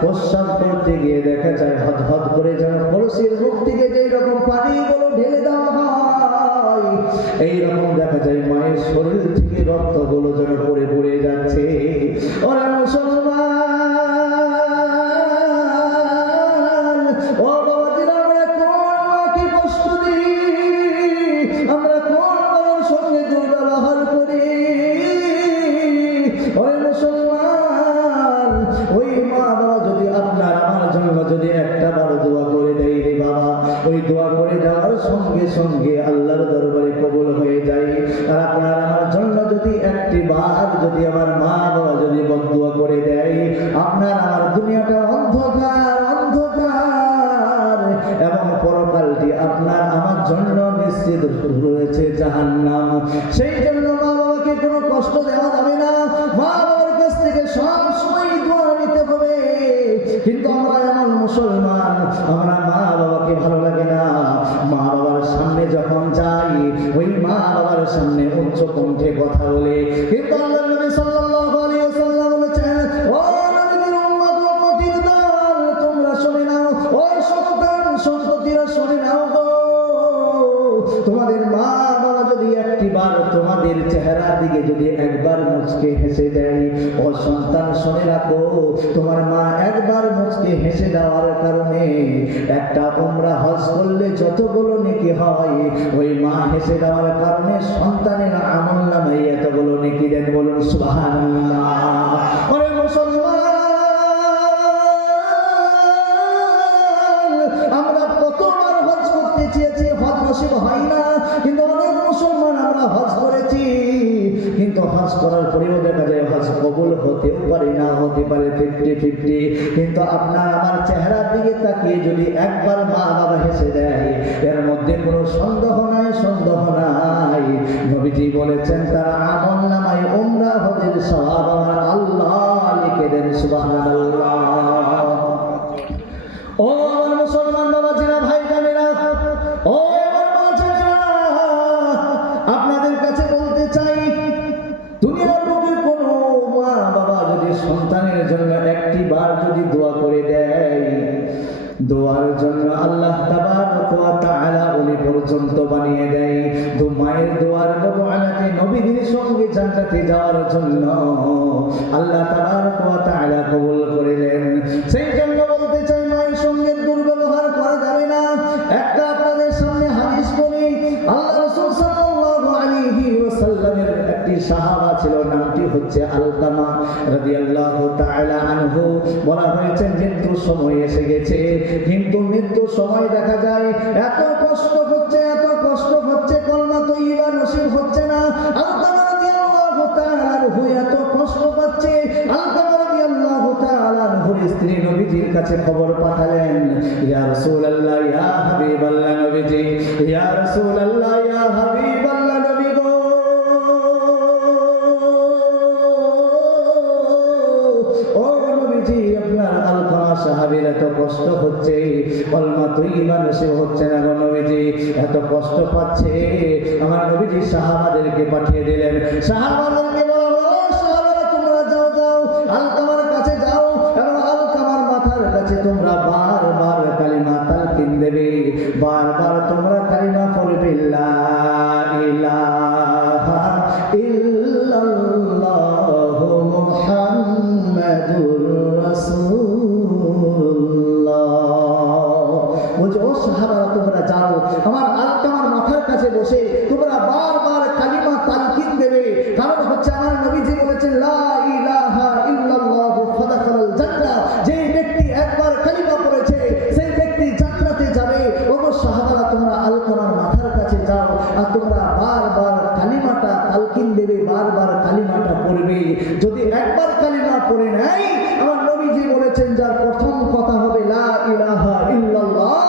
প্রস্রাব করতে গিয়ে দেখা যায় হদ হদ করে যেন কলসির মুখ থেকে যেই রকম পানিগুলো ঢেলে দেওয়া হয়, এইরকম দেখা যায় মায়ের শরীর থেকে রক্তগুলো যেন পড়ে পড়ে যাচ্ছে। ওরা মুসলমান, ও বাবাজিরা, আমরা কোন মাকে কষ্ট দিই, আমরা কোন বাবার সঙ্গে আল্লাহর দরবারে কবুল হয়ে যায়। আর আপনার আমার জন্য যদি একটি বার যদি আমার মা বাবা যদি বদদুয়া করে দেয়, আপনার আমার দুনিয়াটা অন্ধকার অন্ধকার এবং পরকালটি আপনার আমার জন্য নিশ্চিত রয়েছে জাহান্নাম। সেই জন্য মা বাবাকে কোনো কষ্ট দেওয়া যাবে না। মা বাবার কাছ থেকে সব সময় দোয়া নিতে হবে। কিন্তু আমরা এমন মুসলমান, আমরা মা বাবাকে ভালো লাগে না। মা বাবার সামনে যখন যাই, ওই মা বাবার সামনে উচ্চ কণ্ঠে কথা বলে। কিন্তু আল্লাহর নবী সাল্লাল্লাহু আলাইহি ওয়াসাল্লাম বলেছেন, ও নবীর উম্মত উম্মতির দল, তোমরা শুনে নাও, ও সন্তান সন্ততিরা শুনে নাও গো, তোমাদের মা বাবা যদি একটিবার তোমাদের চেহারা দিকে যদি একবার মুচকে হেসে দেয়, ও সন্তান শুনে রাখো, তোমার মা একবার মুচকে হেসে দেওয়ার কারণে একটা উমরা হজ করলে যতগুলো নেকি হয়, ওই মা হেসে দেওয়ার কারণে সন্তানের আমলনামায় এতগুলো নেকি দেন। বলুন সুবহানাল্লাহ। ওরে মুসলমান, আমরা কতবার হজ করতে চেয়েছি, হজ নসিব হয় না। কিন্তু অনেক মুসলমান আমরা হজ করেছি, কিন্তু হজ করার পরেও দেখা যায় হজ কবুল হতেও পারে না, হতে পারে 50-50। কিন্তু আপনার আমার চেহারার দিকে তাকিয়ে যদি একবার মা বাবা হেসে দেয়, এর মধ্যে কোনো সন্দেহ নাই, সন্দেহ নাই। নবীজি বলেছেন তার আমলনামায় উমরা হজের সওয়াব আমার আল্লাহ লিখে দেন। সুবহানাল্লাহ। ও আমার মুসলমান বাবাজিরা, ভাই বোনেরা, ও আমার বাচ্চারা, আপনাদের কাছে বলতে চাই, দুনিয়ার বুকে কোনো মা বাবা যদি সন্তানের জন্য একটি বার যদি দোয়া করে দেয়, দোয়ার জন্য আল্লাহ তাবারক ওয়া তাআলা ওলি পর্যন্ত বানিয়ে দেয়। তো মায়ের দোয়ার বদৌলতে নবীর সঙ্গে জান্নাতে যাওয়ার জন্য আল্লাহ তাবারক ওয়া তাআলা কবুল করিলেন। সেই জন্য বলতে চাই, মায়ের সঙ্গে দুর্ব্যবহার করা যাবে না। একটা আপনাদের সামনে হাদিস বলি। আল্লাহ রাসূল সাল্লাল্লাহু আলাইহি ওয়াসাল্লামের একটি সাহাবা ছিল, নামটি হচ্ছে আলকামা রাদিয়াল্লাহু তাআলা আনহু। বলা হয়েছে মৃত্যুর সময় এসে গেছে, কিন্তু মৃত্যুর সময় দেখা যায় এত কষ্ট হচ্ছে, এত কষ্ট হচ্ছে, কলমা তৈয়বা নসিব হচ্ছে না। আলকামা রাদিয়াল্লাহু তাআলা আনহু এত কষ্ট পাচ্ছে। আলকামা রাদিয়াল্লাহু তাআলা আনহুর স্ত্রী নবীজির কাছে খবর পাঠালেন, ইয়া রাসূলুল্লাহ, ইয়া হাবিবাল্লাহ নবীজি, ইয়া রাসূলুল্লাহ, ইয়া হাবিবাল্লাহ নবী গো, ও নবীজি, আপনার আলকামা সাহাবীর এত কষ্ট হচ্ছে, কলমা তৈয়বা নসিব হচ্ছে না গো নবীজি, এত কষ্ট পাচ্ছে। আমার নবীজি সাহাবাদেরকে পাঠিয়ে দিলেন। সাহাবাদেরকে বলল, সাহাবারা তোমরা যাও যাও আলকামার কাছে যাও, এবং আলকামার মাথার কাছে তোমরা বারবার কালিমা তালকিন দেবে, বারবার তোমরা কালিমা পড়বে, লা ইলাহা ইল্লাল্লাহু মুহাম্মাদুর রাসূলুল্লাহ। বলছে, ও সাহাবারা তোমরা যাও, আমার আলকামার মাথার কাছে বসে তোমরা বারবার কালিমা তালকিন দেবে। কারণ হচ্ছে আমার নবীজি বলেছেন, লা ইলাহা ইল্লাল্লাহু ফাদাখালাল জান্নাহ, যে ব্যক্তি একবার কালিমা পড়েছে সেই ব্যক্তি জান্নাতে যাবে। ও সাহাবারা তোমরা আলকামার মাথার কাছে যাও, আর তোমরা বারবার কালিমাটা তালকিন দেবে, বারবার কালিমাটা পড়বে। যদি একবার কালিমা পড়ে নেয়, আমার নবীজি বলেছেন যার প্রথম কথা হবে লা ইলাহা ইল্লাল্লাহ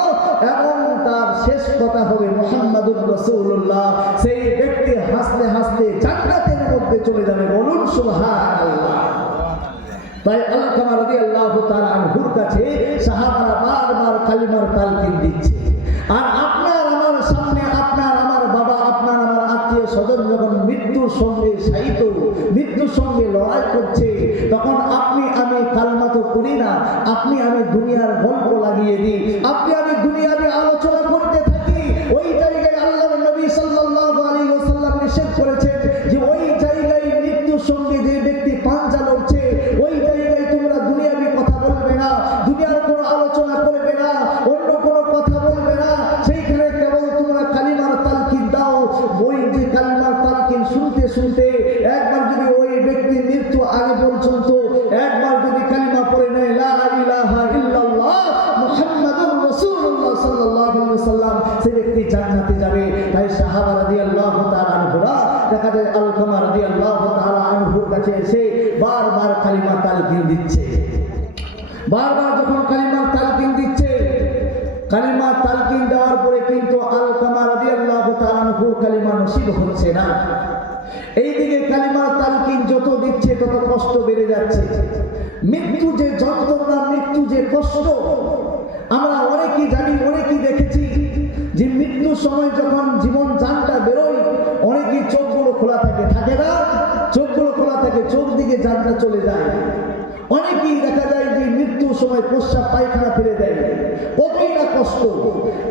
এবং তার শেষ কথা হবে মুহাম্মাদুর রাসূলুল্লাহ, সেই ব্যক্তি হাসতে হাসতে জান্নাতের মধ্যে চলে যাবে। বলুন সুবহানাল্লাহ। তাই আলকামা রাদিয়াল্লাহু তাআলা আনহুর কাছে সাহাবারা বারবার কালিমার তালকিন দিচ্ছে। আর আপনার আমার সামনে আপনার আমার বাবা, আপনার আমার আত্মীয় স্বজন যখন মৃত্যুর সঙ্গে শায়িত, মৃত্যুর সঙ্গে লড়াই করছে, তখন আপনি আমি কালমা তো করি না, আপনি আমি দুনিয়ার গল্প লাগিয়ে দিই, আপনি আমি দুনিয়াবি আলোচনা করতে থাকি। ওই জায়গায় আল্লাহর নবী সাল্লাল্লাহু আলাইহি ওয়াসাল্লাম নিষেধ করেছেন যে ওই জায়গায় মৃত্যুর সঙ্গে যে ব্যক্তি পাঞ্জা লড়ছে, ওই জায়গায় তোমরা দুনিয়াবি কথা বলবে না, দুনিয়ার কোনো আলোচনা করবে না, অন্য কোনো কথা বলবে না, সেইখানে কেবল তোমরা কালিমার তালকিন দাও। ওই যে কালিমার তালকিন শুনতে শুনতে একবার যদি ওই ব্যক্তি মৃত্যু আগে পর্যন্ত একবার যদি কালিমা পড়ে নেয়, লা ইলাহা ইল্লাল্লাহ মুহাম্মাদুর রাসূলুল্লাহ সাল্লাল্লাহু আলাইহি ওয়াসাল্লাম, সেই ব্যক্তি জান্নাতে যাবে। দেখা যায় আলকামা রাদিয়াল্লাহু তাআলা আনহুর কাছে এসে বারবার কালিমা তালকিন দিচ্ছে। বারবার যখন কালিমা তালকিন দিচ্ছে, কালিমা তালকিন দেওয়ার পরে কিন্তু আলকামা রাদিয়াল্লাহু তাআলা আনহুর কালিমা নসিব হচ্ছে না। এইদিকে কালিমা তালকিন যত দিচ্ছে তত কষ্ট বেড়ে যাচ্ছে। মৃত্যু যে যন্ত্রণা, মৃত্যু যে কষ্ট, আমরা অনেকেই জানি, অনেকেই দেখেছি যে মৃত্যুর সময় যখন জীবন জানটা বেরোয় অনেকেই চোখগুলো খোলা থাকে, থাকে না? চোখগুলো খোলা থাকে, চোখ দিকে জানটা চলে যায়। অনেকেই দেখা যায় যে মৃত্যুর সময় প্রস্রাব পায়খানা ফেলে দেয়, কতই না কষ্ট।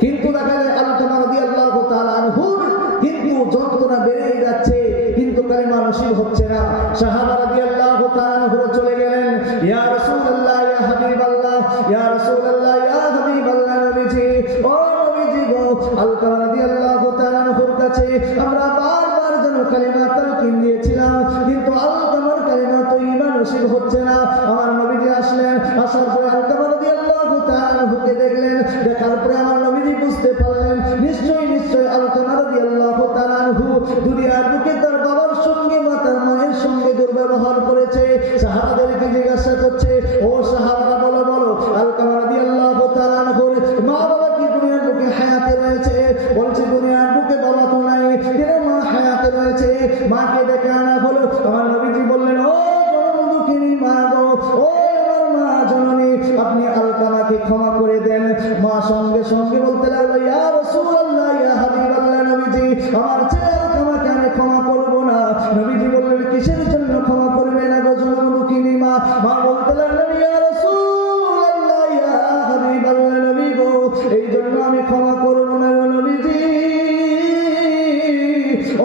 কিন্তু দেখা যায় আলকামা রাদিয়াল্লাহু তাআলা আনহুর কিন্তু যন্ত্রণা বেড়ে যাচ্ছে, কিন্তু কালিমা নসিব হচ্ছে না। সাহাবা রাদিয়াল্লাহু তাআলা আনহু চলে গেলেন, ইয়া রাসূলুল্লাহ, ইয়া হাবিবাল্লাহ, ইয়া রাসূলুল্লাহ, ইয়া হাবিবাল্লাহ, নবীজি, ও নবীজি গো, আলকামা রাদিয়াল্লাহু তাআলা আনহুর কাছে আমরা বারবার যেন কালিমা তালকিন দিয়েছিলাম, কিন্তু আলকামার কালিমা তো ঈমান নসিব হচ্ছে না। আমার নবীজি আসলেন, আসার পরে আলকামা রাদিয়াল্লাহু তাআলা আনহুকে দেখলেন, দেখার পরে আমার নবীজি বুঝতে পারলেন নিশ্চয়ই আলকামা রাদিয়াল্লাহু তাআলা আনহু দুনিয়ার বুকে তার বাবার সঙ্গে বা তার মায়ের সঙ্গে দুর্ব্যবহার করেছে। সাহাবাদেরকে জিজ্ঞাসা করছে, ও সাহাবারা বলো বলো, আলকামা রাদিয়াল্লাহু তাআলা আনহুর মা বাবা কি দুনিয়ার বুকে হায়াতে রয়েছে? বলছে দুনিয়ার বুকে বাবা তো নাই, কিন্তু মা হায়াতে রয়েছে। মাকে ডেকে আনা হলো। আমার নবীজি বললেন, ও জনমদুখিনী মা গো, ও আমার মা জননী, আপনি আলকামাকে ক্ষমা করে দেন। মা সঙ্গে সঙ্গে বলতে লাগলো, ইয়া রাসূলুল্লাহ, ইয়া হাবিবাল্লাহ, নবীজি, আমার ছেলে আলকামাকে আমি ক্ষমা করব না। নবীজি বললেন, কিসের জন্য ক্ষমা করবে না গো জনমদুখিনী মা? মা বলতে লাগলেন, ইয়া রাসূলুল্লাহ, ইয়া হাবিবাল্লাহ, নবী গো, এই জন্য আমি ক্ষমা করব না গো নবীজি।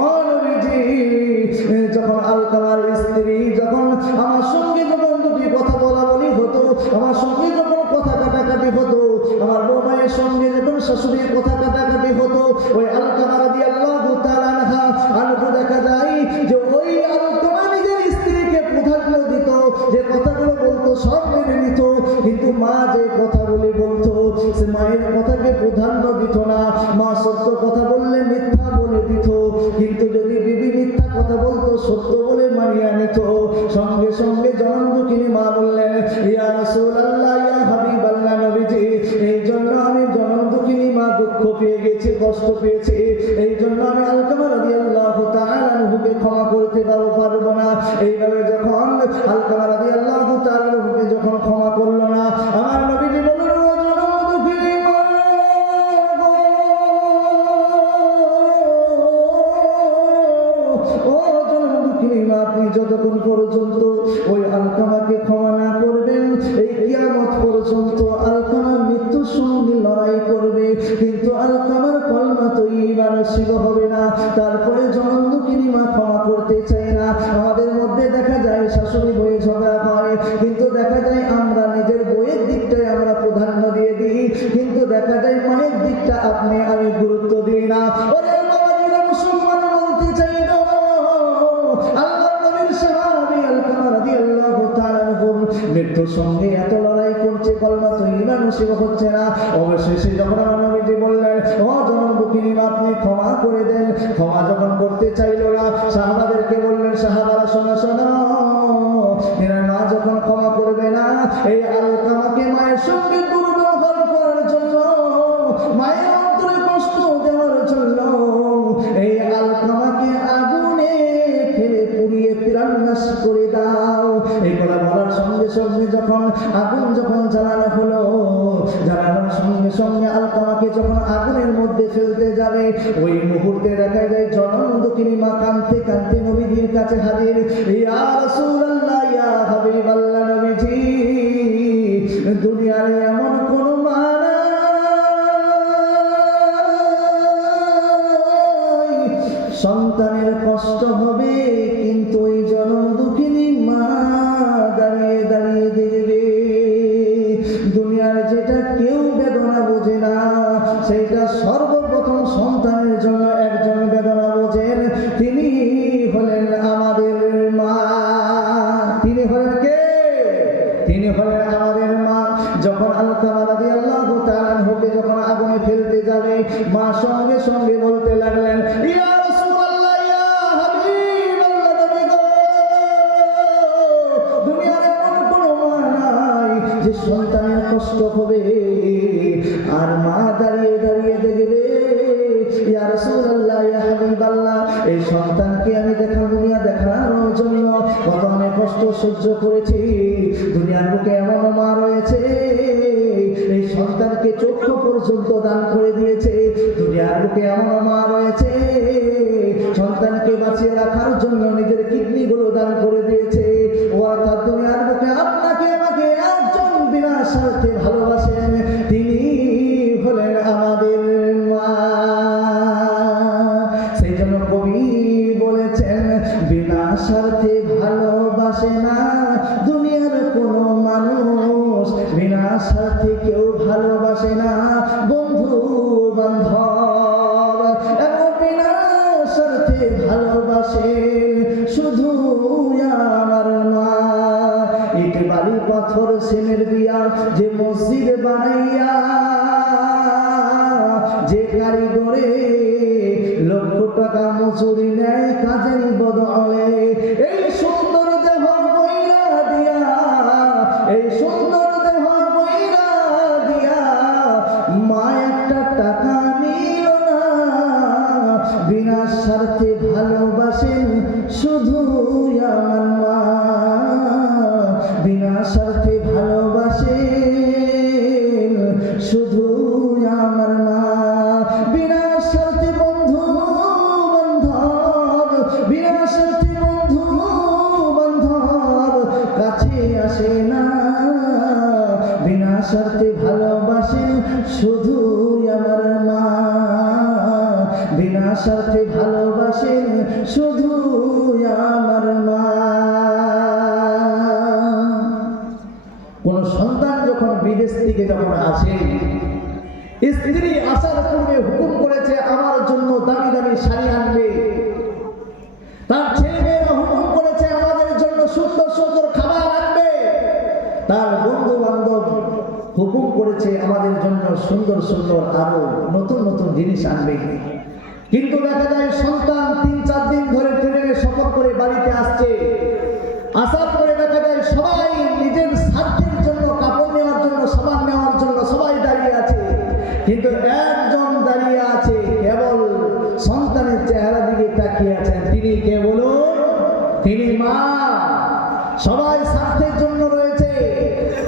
ও নবীজি, যখন আলকামার স্ত্রী যখন আমার সঙ্গে যখন দুটি কথা বলা বলি হতো, আমার সঙ্গে যখন কথা কাটাকাটি হতো, আমার বউমায়ের সঙ্গে যখন শাশুড়ির কথা কাটাকাটি হতো, ওই আলকামা রাদিয়াল্লাহু তাআলা আনহু দেখা যায় যে ওই আলকামা নিজের স্ত্রীকে প্রাধান্য দিত, যে কথাগুলো বলতো সব মেনে নিত, কিন্তু মা যে কথাগুলি বলতো সে মায়ের কথাকে প্রাধান্য দিত না। মা সত্য কথা বললে মিথ্যা বলে দিত, কিন্তু যদি বিবি মিথ্যা কথা বলতো সত্য বলে মানিয়ে নিত। সঙ্গে সঙ্গে জনমদুখিনী মা বললেন, ইয়া রাসূলুল্লাহ, ইয়া হাবিবাল্লাহ, নবীজি, এই জন্য আমি জনমদুখিনী মা দুঃখ পেয়ে গেছি, কষ্ট পেয়েছি, এই জন্য আমি আলকামা রাদিয়াল্লাহু তাআলা আনহুকে ক্ষমা করতে পারবো না। এইভাবে যখন আলকামা রাদিয়াল্লাহু তাআলা আনহুকে যখন ক্ষমা করলো না, আমার নবীজি বললেন, ও জনমদুখিনী মা গো, ও জনমদুখিনী মা, আপনি যতক্ষণ পর্যন্ত ওই আলকামাকে ক্ষমা না করবেন, এই কিয়ামত পর্যন্ত আলকামা মৃত্যুর সঙ্গে লড়াই করবে, কিন্তু আলকামার কলমা তো ঈমান নসিব হবে না। তারপরে জনমদুখিনী মা ক্ষমা করতে চায় না। আমাদের মধ্যে দেখা যায় শাশুড়ি বউয়ে ঝগড়া হয়, কিন্তু দেখা যায় আমরা নিজের বউয়ের দিকটাই আমরা প্রাধান্য দিয়ে দিই, কিন্তু দেখা যায় মায়ের দিকটা আপনি আমি গুরুত্ব দিই না। ওরে বাবাজিরা, মুসলমান বলতে চাই না, আল্লাহর নবীর সাহাবী আলকামা রাদিয়াল্লাহু তাআলা আনহু মৃত্যুর সঙ্গে এত লড়াই করছে, কলমা তো ঈমান নসিব হচ্ছে না। অবশেষে যখন আমার নবীজি বললেন, ও জনমদুখিনী মা, আপনি ক্ষমা করে দেন, ক্ষমা যখন করতে চাইলো না, সাহাবাদেরকে বললেন, সাহাবারা শোনো শোনো, এরা না যখন ক্ষমা করবে না, এই আলকামাকে মায়ের সঙ্গে দুর্ব্যবহার করার জন্য, মায়ের অন্তরে কষ্ট দেওয়ার জন্য, এই আলকামাকে আগুনে ফেলে পুড়িয়ে প্রাণনাশ করে দাও। এই কথা বলার সঙ্গে সঙ্গে যখন আগুন যখন জ্বালানো হলো, জ্বালানোর সঙ্গে সঙ্গে আলকামাকে যখন আগুনের মধ্যে ফেলতে যাবে, ওই মুহূর্তে দেখা যায় জনমদুখিনী মা কাঁদতে কাঁদতে নবীজির কাছে হাজির, ইয়া রাসূলুল্লাহ, ইয়া হাবিবাল্লাহ, নবীজি, দুনিয়ার এমন কোন মা নাই, সন্তানের কষ্ট হবে কিন্তু ওই জনমদুখিনী মা দাঁড়িয়ে দাঁড়িয়ে দেখবে। দুনিয়ার যেটা কেউ বেদনা বোঝে না, সেটা সর্বপ্রথম সন্তানের জন্য একজন বেদনা বোঝেন, তিনি হলেন আমাদের মা। তিনি হলেন কে? তিনি হলেন আমাদের মা। যখন আলকামা রাদিয়াল্লাহু তাআলা আনহুকে যখন আগুনে ফেলতে যাবে, মা সঙ্গে সঙ্গে বলতে লাগলেন, ইয়া রাসূলুল্লাহ, ইয়া হাবিব সন্তানের কষ্ট হবে, আর মা দাঁড়িয়ে দাঁড়িয়ে দেখবে ইয়া রাসূলুল্লাহ ইয়া হাবিবাল্লাহ, এই সন্তানকে আমি দুনিয়া দেখানোর জন্য কত অনেক কষ্ট সহ্য করেছি। দুনিয়ার বুকে এমন মা রয়েছে এই সন্তানকে চক্ষু পর্যন্ত দান করে দিয়েছে। দুনিয়ার বুকে এমন মা রয়েছে সন্তানকে বাঁচিয়ে রাখার জন্য নিজের কিডনি গুলো দান করে দিয়েছে। অর্থাৎ দুনিয়ার বুকে আপনাকে আমাকে একজন বিনা স্বার্থে ভালোবাসেন, তিনি হলেন আমাদের মা। সেই জন্য কবি বলেছেন, বিনা স্বার্থে ভালোবাসে না দুনিয়ার কোনো মানুষ, বিনা স্বার্থে কেউ ভালোবাসে না বন্ধু বান্ধব, এবং বিনা স্বার্থে ভালোবাসে শুধু আমার মা। ইট বালি পাথর সিমেন্ট দিয়া যে মসজিদ বানাইয়া, যে কারিগরে লক্ষ টাকা মজুরি নেয় কাজের বদলে, এই সুন্দর দেহ বইরা দিয়া, এই সুন্দর দেহ বইরা দিয়া মা একটা টাকা নিল না। বিনা স্বার্থে ভালোবাসেন শুধু আমার মা, বিনা স্বার্থে ভালোবাসেন শুধু আমার মা। বিনা স্বার্থে বন্ধু বান্ধব, বিনা স্বার্থে বন্ধু বান্ধব কাছে আসে না, বিনা স্বার্থে ভালোবাসেন শুধু আমার মা, বিনা স্বার্থে ভালোবাসেন শুধু আমার মা। কোন সন্তান যখন বিদেশ থেকে যখন আসে, স্ত্রী আসার পূর্বে হুকুম করেছে আমার জন্য দামি দামি শাড়ি আনবে, তার ছেলেমেয়েরা হুকুম করেছে আমাদের জন্য সুন্দর সুন্দর খাবার আনবে, তার বন্ধু বান্ধব হুকুম করেছে আমাদের জন্য সুন্দর সুন্দর আরো নতুন নতুন জিনিস আনবে। কিন্তু দেখা যায় সন্তান 3-4 দিন ধরে ট্রেনে সফর করে বাড়িতে আসছে, আসার পরে দেখা যায় সবাই নিজের স্বার্থের জন্য, কাপড় নেওয়ার জন্য, সাবান নেওয়ার জন্য সবাই দাঁড়িয়ে আছে, কিন্তু একজন দাঁড়িয়ে আছে কেবল সন্তানের চেহারা দিকে তাকিয়ে আছেন। তিনি কে বলুন? তিনি মা। সবাই স্বার্থের জন্য রয়েছে।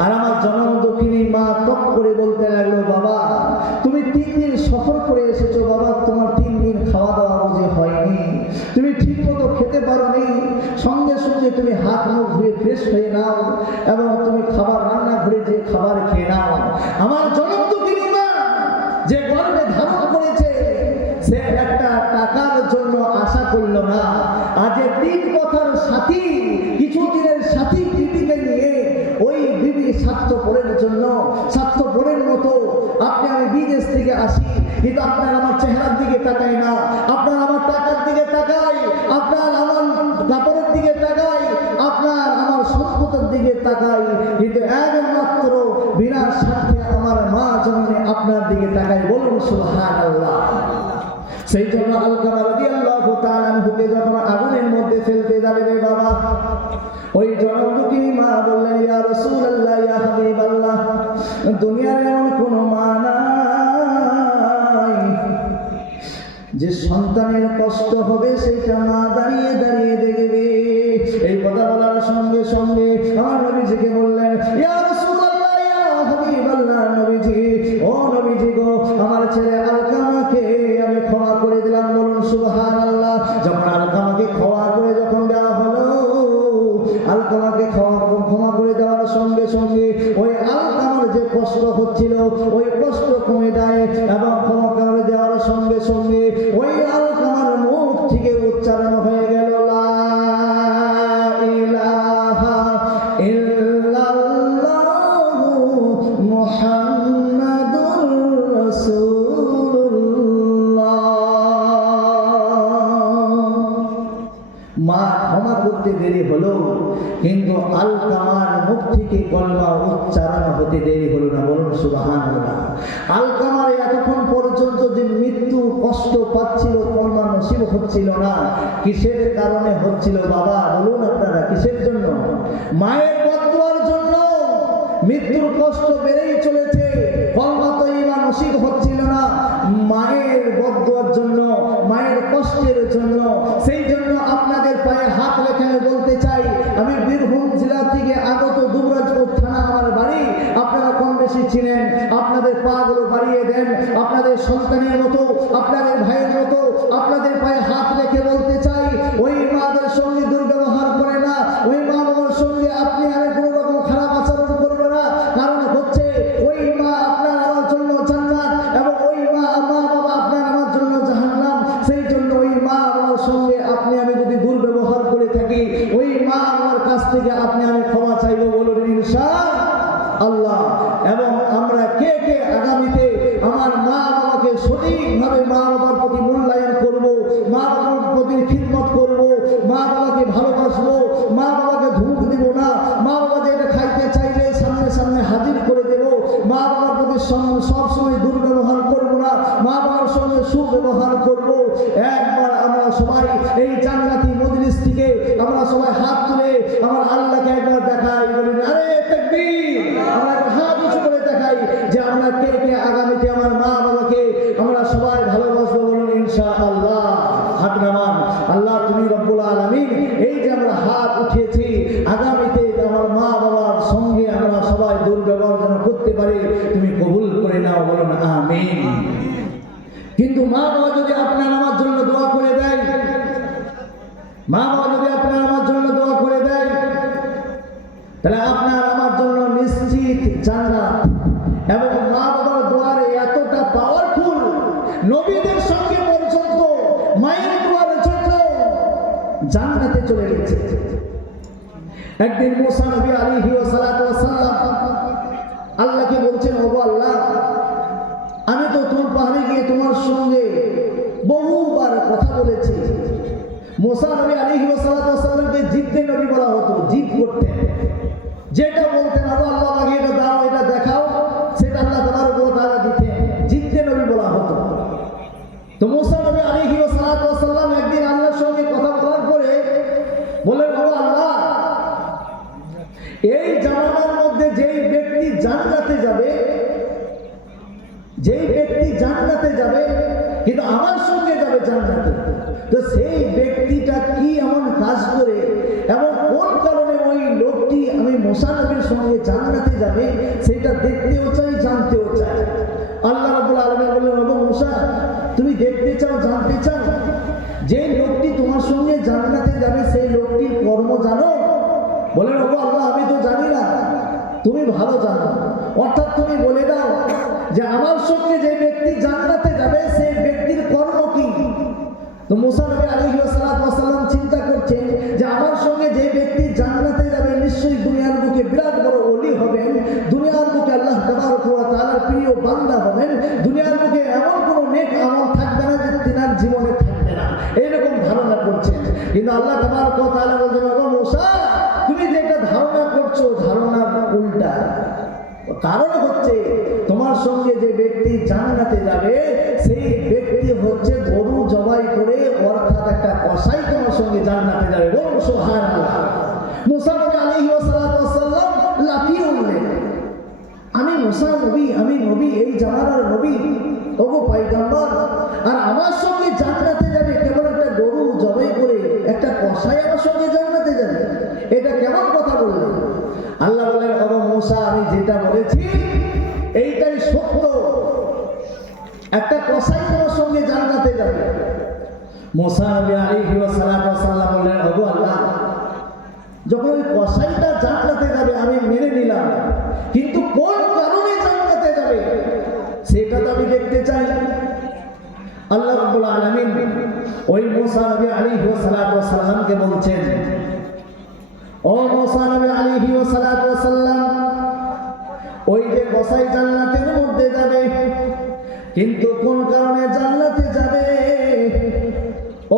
আর আমার জনম দক্ষিণী মা টক করে বলতে লাগলো, বাবা তুমি 3 দিন সফর করে এসেছো, বাবা তোমার 3 দিন খাওয়া দাওয়া বুঝে হয়নি, তুমি ঠিক মতো খেতে পারোনি, সঙ্গে সঙ্গে তুমি হাত মুখ ধুয়ে ফ্রেশ হয়ে নাও এবং তুমি খাবার রান্না করে যে খাবার খেয়ে নাও। আমার জনম দক্ষিণী মা যে গর্ভে ধারণ করেছে সে একটা টাকার জন্য আশা করলো না। আজ 3 কথার সাথী, কিছু দিনের সাথী বিবিকে নিয়ে ওই বিবি স্বার্থপরের জন্য, স্বার্থপরের মতো আপনি আমি বিদেশ থেকে আসি, কিন্তু আপনার আমার চেহারার দিকে তাকাই না, আপনার আমার টাকার দিকে তাকাই, আপনার আমার কাপড়ের দিকে তাকাই, আপনার আমার সম্পদের দিকে তাকাই, কিন্তু একমাত্র বিনা স্বার্থে আমার মা জমিনে আপনার দিকে তাকাই। বলুন সুবহানাল্লাহ। সেই জন্য আলকামা রাদিয়াল্লাহু তাআলা আনহুকে যখন আগুনের মধ্যে ফেলতে যাবে রে বাবা, ওই জনদুঃখিনী মা বললেন, ইয়া রাসূলুল্লাহ ইয়া হাবিবাল্লাহ, দুনিয়ার এমন কোনো মা নাই যে সন্তানের কষ্ট হবে সেটা মা দাঁড়িয়ে দাঁড়িয়ে দেখবে। এই কথা বলার সঙ্গে সঙ্গে আমার নবীজিকে বললেন, ইয়া রাসূলুল্লাহ ইয়া হাবিবাল্লাহ, নবীজি ও নবীজি গো, আমার ছেলে আলকামাকে আমি ক্ষমা করে দিলাম। বলুন সুবহানাল্লাহ। যখন আলকামাকে ক্ষমা করে যখন দেওয়া হলো, আলকামাকে ক্ষমা করে দেওয়ার সঙ্গে সঙ্গে ওই আলকামার যে কষ্ট হচ্ছিল ওই কষ্ট কমে যায়, এবং ক্ষমা করে দেওয়ার সঙ্গে সঙ্গে ওই আলকামার মুখ থেকে উচ্চারণ হয়ে গেল, লা ইলাহা ইল্লাল্লাহু মুহাম্মাদুর রাসূলুল্লাহ। মা ক্ষমা করতে দেরি হলো, কিন্তু আলকামার মুখ থেকে কলমা উচ্চারণ হতে দেরি হলো না। বলুন সুবহানাল্লাহ। আলকামার এতক্ষণ পর্যন্ত যে মৃত্যু কষ্ট পাচ্ছিল, কলমা নসিব হচ্ছিল না, কিসের কারণে হচ্ছিল বাবা? বলুন আপনারা, কিসের জন্য? মায়ের বদদুয়ার জন্য, মৃত্যুর কষ্ট বেড়েই চলেছে, কলমা তয়্যিবা নসিব হচ্ছিল না মায়ের বদদুয়ার জন্য, মায়ের কষ্টের জন্য। সেই জন্য আপনাদের পায়ে হাত রেখে আমি বলতে চাই, আমি বীরভূম জেলা থেকে আগত দুবরাজপুর থানা আমার বাড়ি, আপনারা কম বেশি চিনেন। আপনাদের পা গুলো বাড়িয়ে দেন, আপনাদের সন্তানের মতো, আপনাদের ভাইয়ের মতো আপনাদের পায়ে হাত রেখে বলতে চাই, ওই মাদের সঙ্গে দুর্ব্যবহার করে না, ওই মা বাবার সঙ্গে আপনি আমি কোনো রকম খারাপ আচরণ করবো না। কারণ হচ্ছে ওই মা আপনার আমার জন্য জান্নাত এবং ওই মা বাবা আপনার আমার জন্য জাহান্নাম। সেই জন্য ওই মা বাবার সঙ্গে আপনি আমি যদি দুর্ব্যবহার করে থাকি, ওই মা বাবার কাছ থেকে আপনি আমি ক্ষমা চাইবো, বলুন ইনশাআল্লাহ। এবং আমরা কে কে আগামীতে আমার মা বাবাকে সঠিকভাবে মা বাবার প্রতি মূল্যায়ন করব, মা বাবার প্রতি খিদমত করব, মা বাবাকে ভালোবাসবো, মা বাবাকে ধমক দিব না, মা বাবা যেটা খাইতে চাইলে সামনে সামনে হাজির করে দেব, মা বাবার প্রতি সবসময় দুর্ব্যবহার করব না, মা বাবার সঙ্গে সুব্যবহার করব। একবার আমরা সবাই এই জান্নাতি মজলিস থেকে আমরা সবাই হাত তুলে আমার আল্লাহকে একবার দেখাই, বলুন আরে তাকবীর। আমরা হাত উঁচু করে দেখাই যে আমরা কে কে আগামীতে আমার মা বাবাকে আমরা সবাই ভালোবাসবো, বলুন ইনশাআল্লাহ। হাত নামান। আল্লাহ তুমি রব্বুল আলামিন, এই যে আমরা হাত উঠিয়েছি, আগামীতে আমার মা বাবার সঙ্গে আমরা সবাই দুর্ব্যবহার যেন করতে পারি তুমি কবুল করে নাও, বলুন আমিন। কিন্তু মা বাবা যদি আপনার আমার জন্য দোয়া করে দেয়, মা বাবা যদি আপনার আমার জন্য দোয়া করে দেয়, তাহলে আপনার আমার জন্য নিশ্চিত জান্নাত। এবং মা বাবার দোয়ারে এতটা পাওয়ারফুল, নবীদের সঙ্গে পর্যন্ত মায়ের দোয়ার জন্য জান্নাতে চলে গেছে। একদিন মুসা নবী আলাইহি ওয়াসাল্লাতু ওয়াসাল্লাম আল্লাহকে বলছেন, ওগো আল্লাহ, আমি তো তুর পাহাড়ে গিয়ে তোমার সঙ্গে বহুবার কথা বলেছি। মুসা নবী আলাইহি ওয়াসাল্লাতু ওয়াসাল্লামকে জিদ্দে নবী বলা হতো, জিদ করতেন, যেটা বলতেন আল্লাহ আমাকে এটা দাও, এটা দেখাও, সেটা আল্লাহ তাবারক ওয়া তাআলা দিতেন, জিদ্দে নবী বলা হতো। তো মুসা নবী আলাইহি ওয়াসাল্লাতু ওয়াসাল্লাম একদিন আল্লাহর সঙ্গে কথা বলার পরে বললেন, ওগো আল্লাহ, এই জামানার মধ্যে যেই ব্যক্তি জান্নাতে যাবে, যেই ব্যক্তি জান্নাতে যাবে কিন্তু আমার সঙ্গে যাবে জান্নাতে, তো সেই ব্যক্তিটা কি এমন কাজ করে এবং কোন কারণে ওই লোকটি আমি মুসা নবীর সঙ্গে জান্নাতে যাবে সেটা দেখতেও চাই, জানতেও চাই। আল্লাহ রাব্বুল আলামিন বললেন, ওগো মুসা, তুমি দেখতে চাও, জানতে চাও, যে লোকটি তোমার সঙ্গে জান্নাতে যাবে সেই লোকটির কর্ম জানো? বলেন, ওগো আল্লাহ, আমি তো জানি না, তুমি ভালো জানো। অর্থাৎ তুমি বলে দাও যে আমার সঙ্গে যে ব্যক্তি জান্নাতে যাবে সেই ব্যক্তির কর্ম কি। তো মুসা নবী আলাইহি ওয়াসাল্লাতু ওয়াসাল্লাম চিন্তা করছেন যে আমার সঙ্গে যে ব্যক্তি জান্নাতে যাবে নিশ্চয়ই দুনিয়ার বুকে বিরাট বড় ওলি হবেন, দুনিয়ার বুকে আল্লাহ তাবারক ওয়া তাআলার প্রিয় বান্দা হবেন, দুনিয়ার বুকে এমন কোনো নেক আমল থাকবে না যে তিনার জীবনে থাকবে না, এইরকম ধারণা করছেন। কিন্তু আল্লাহ তাবারক ওয়া তাআলা বলছেন, ওগো মুসা, তুমি যেটা ধারণা করছো ধারণার উল্টা। কারণ হচ্ছে তোমার সঙ্গে যে ব্যক্তি জান্নাতে যাবে সেই ব্যক্তি হচ্ছে গরু জবাই করে, অর্থাৎ একটা কসাই তোমার সঙ্গে জান্নাতে যাবে, বলুন সুবহানাল্লাহ। মুসা নবী আলাইহি ওয়াসাল্লাতু ওয়াসাল্লাম লাফিয়ে উঠলেন, আমি মুসা নবী, আমি নবী, এই জামানার নবী, ওগো পয়গম্বর, আর আমার সঙ্গে জান্নাতে যাবে কেবল একটা গরু জবাই করে, একটা কসাই আমার সঙ্গে জান্নাতে যাবে, এটা কেমন কথা বললেন? আল্লাহ বলেন, ওগো মুসা, আমি যেটা বলেছি এইটাই সত্য, একটা কসাই তোমার সঙ্গে জান্নাতে যাবে। মুসা নবী আলাইহি ওয়াসাল্লাতু ওয়াসাল্লাম বললেন, ওগো আল্লাহ, যখন ওই কসাইটা জান্নাতে যাবে আমি মেনে নিলাম, কিন্তু কোন কারণে জান্নাতে যাবে সেটা তো আমি দেখতে চাই। আল্লাহ রাব্বুল আলামিন ওই মুসা নবী আলাইহি ওয়াসাল্লাতু ওয়াসাল্লামকে বলছেন, ও মুসা নবী আলাইহি ওয়াসাল্লাতু ওয়াসাল্লাম, ওই যে কসাই জান্নাতের মধ্যে যাবে, কিন্তু কোন কারণে জান্নাতে যাবে?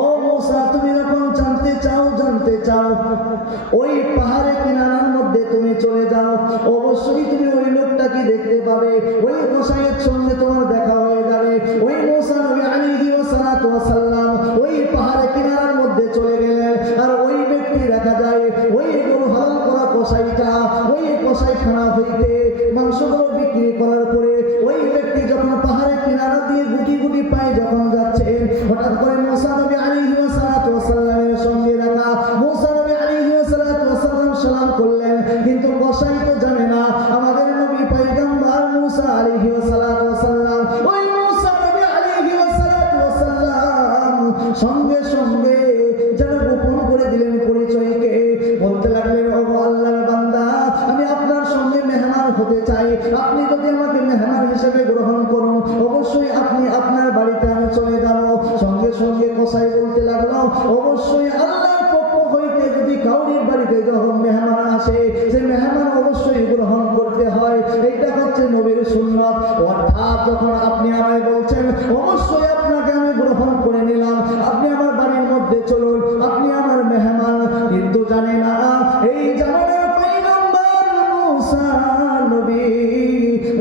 ও মুসা, তুমি যখন জানতে চাও, ওই পাহাড়ে কিনারার মধ্যে তুমি চলে যাও, অবশ্যই তুমি ওই লোকটাকে দেখতে পাবে, ওই কসাইয়ের সঙ্গে তোমার দেখা হয়ে যাবে। ওই মুসা নবী আলাইহি ওয়াসাল্লাতু ওয়াসাল্লাম ওই পাহাড়ে কিনারার মধ্যে চলে গেলেন, আর ওই ব্যক্তি দেখা যায় ওই গরু হালাল করা কসাইটা ওই কসাইখানা হইতে সালাম করলেন, কিন্তু কসাই তো জানে না আমাদের নবী পয়গম্বর মুসা আলাইহি সালাতু ওয়াসাল্লাম, ওই মুসা নবী আলাইহি সালাতু ওয়াসাল্লাম সঙ্গে সঙ্গে যেন গোপন করে দিলেন পরিচয়কে। বলতে লাগলেন, ও আল্লাহর বান্দা, আমি আপনার সঙ্গে মেহমান হতে চাই, আপনি যদি আমাকে মেহমান হিসেবে গ্রহণ করুন, অবশ্যই আপনি আপনার বাড়িতে আমি চলে যাব। সঙ্গে সঙ্গে কসাই বলতে লাগলো, অবশ্যই আল্লাহর পক্ষ হইতে যদি কাউরির বাড়িতে যখন মেহমান আসে, সে মেহমান অবশ্যই গ্রহণ করতে হয়, এইটা হচ্ছে নবীর সুন্নাত। অর্থাৎ যখন আপনি আমায় বলছেন অবশ্যই আপনাকে আমি গ্রহণ করে নিলাম, আপনি আমার বাড়ির মধ্যে চলুন, আপনি আমার মেহমান। কিন্তু জানে না এই জামানার পয়গম্বর মুসা নবী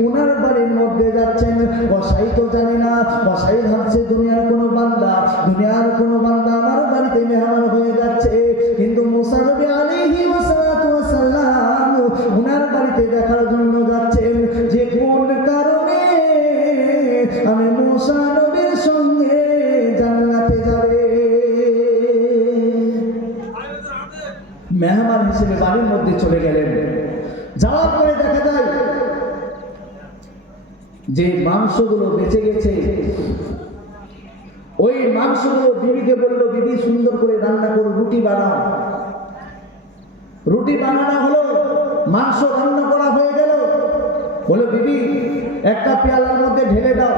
উনার বাড়ির মধ্যে যাচ্ছেন, কসাই তো জানে না, কসাই ভাবছে দুনিয়ার কোনো বান্দা আমার বাড়িতে মেহমান হয়ে যাচ্ছে। কিন্তু মুসা নবী আলাইহি সালাতু ওয়াসাল্লাম উনার বাড়িতে দেখার জন্য যাচ্ছেন যে কোন কারণে আমি মুসা নবীর সঙ্গে জান্নাতে যাবে। মেহমান হিসেবে বাড়ির মধ্যে চলে গেলেন। যাওয়ার পরে দেখা যায় যে মাংসগুলো বেঁচে গেছে, ওই মাংসগুলো বিবিকে বলল, বিবি সুন্দর করে রান্না করো, রুটি বানাও। রুটি বানানো হলো, মাংস রান্না করা হয়ে গেল। বলো, বিবি একটা পেয়ালার মধ্যে ঢেলে দাও,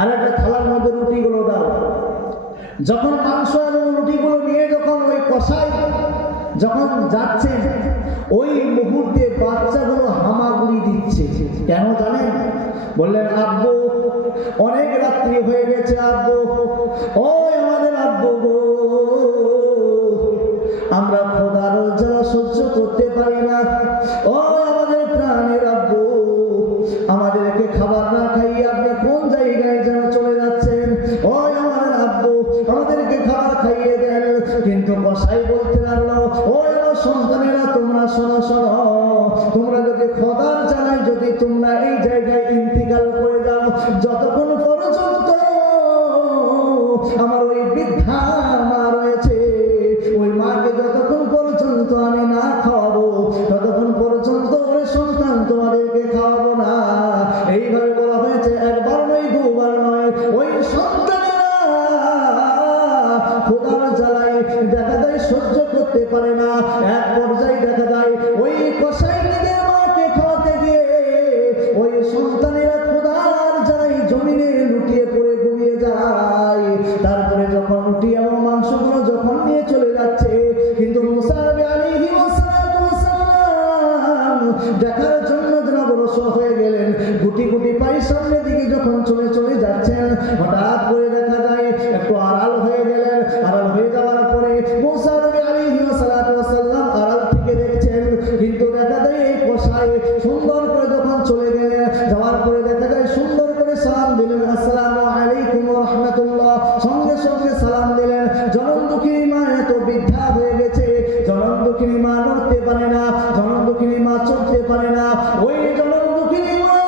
আর একটা থালার মধ্যে রুটিগুলো দাও। যখন মাংস এবং রুটিগুলো নিয়ে যখন ওই কসাই যখন যাচ্ছে, ওই মুহূর্তে বাচ্চাগুলো হামাগুড়ি দিচ্ছে। কেন জানেন? বললেন, আব্বু অনেক রাত্রি হয়ে গেছে, আব্বু, ও আমাদের আব্বু গো, আমরা খোদার জ্বালা সহ্য করতে পারি না, ও আমাদের প্রাণের আব্বু, আমাদেরকে খাবার না খাইয়ে আপনি কোন জায়গায় যেন চলে যাচ্ছেন, ও আমাদের আব্বু, আমাদেরকে খাবার খাইয়ে দেন। কিন্তু কসাই বলতে লাগলো, ও আমার সন্তানেরা, তোমরা শোনো শোনো, তোমরা যদি খোদার জ্বালায় যদি তোমরা এই জায়গায় ইন্তিকাল করে যাও, যতক্ষণ পর্যন্ত আমার ওই বৃদ্ধা মা রয়েছে, ওই মাকে যতক্ষণ পর্যন্ত আমি না খাওয়াবো, ততক্ষণ পর্যন্ত ওই সন্তান তোমাদেরকে খাওয়াবো না। এইভাবে বলা হয়েছে, একবার নয়, দুবার নয়, ওই সন্তানেরা খোদার জ্বালায় দেখা যায় সহ্য করতে পারে না। এক পর্যায়ে দেখা যায় ওই কসাই নিজের মাকে খাওয়াতে গিয়ে ওই সন্তানেরা খোদার জ্বালায় জমিনে লুটিয়ে পড়ে ঘুমিয়ে যায়। তারপরে যখন রুটি এবং মাংসগুলো যখন নিয়ে চলে যাচ্ছে, কিন্তু মুসা নবী আলাইহি সালাতু ওয়াসাল্লাম দেখার জন্য যেন অগ্রসর হয়ে গেলেন। গুটি গুটি পায়ে সামনের দিকে যখন চলে যাচ্ছেন, হঠাৎ করে দেখা যায় একটু আড়াল হয়ে গেলেন। আড়াল হয়ে যাওয়ার পরে মুসা নবী আলাইহি সালাতু ওয়াসাল্লাম আড়াল থেকে দেখছেন, কিন্তু দেখা যায় এই কসাই সুন্দর করে যখন চলে গেলেন, যাওয়ার পরে দেখা যায় সুন্দর করে সালাম দিলেন, আসসালামু আলাইকুম ওয়া রাহমাতুল্লাহ, সঙ্গে সঙ্গে সালাম দিলেন। জনম দুঃখিনী মা এত বৃদ্ধা হয়ে গেছে, জনম দুঃখিনী মা নড়তে পারে না, জনম দুঃখিনী মা চলতে পারে না। ওই জনম দুঃখিনী মা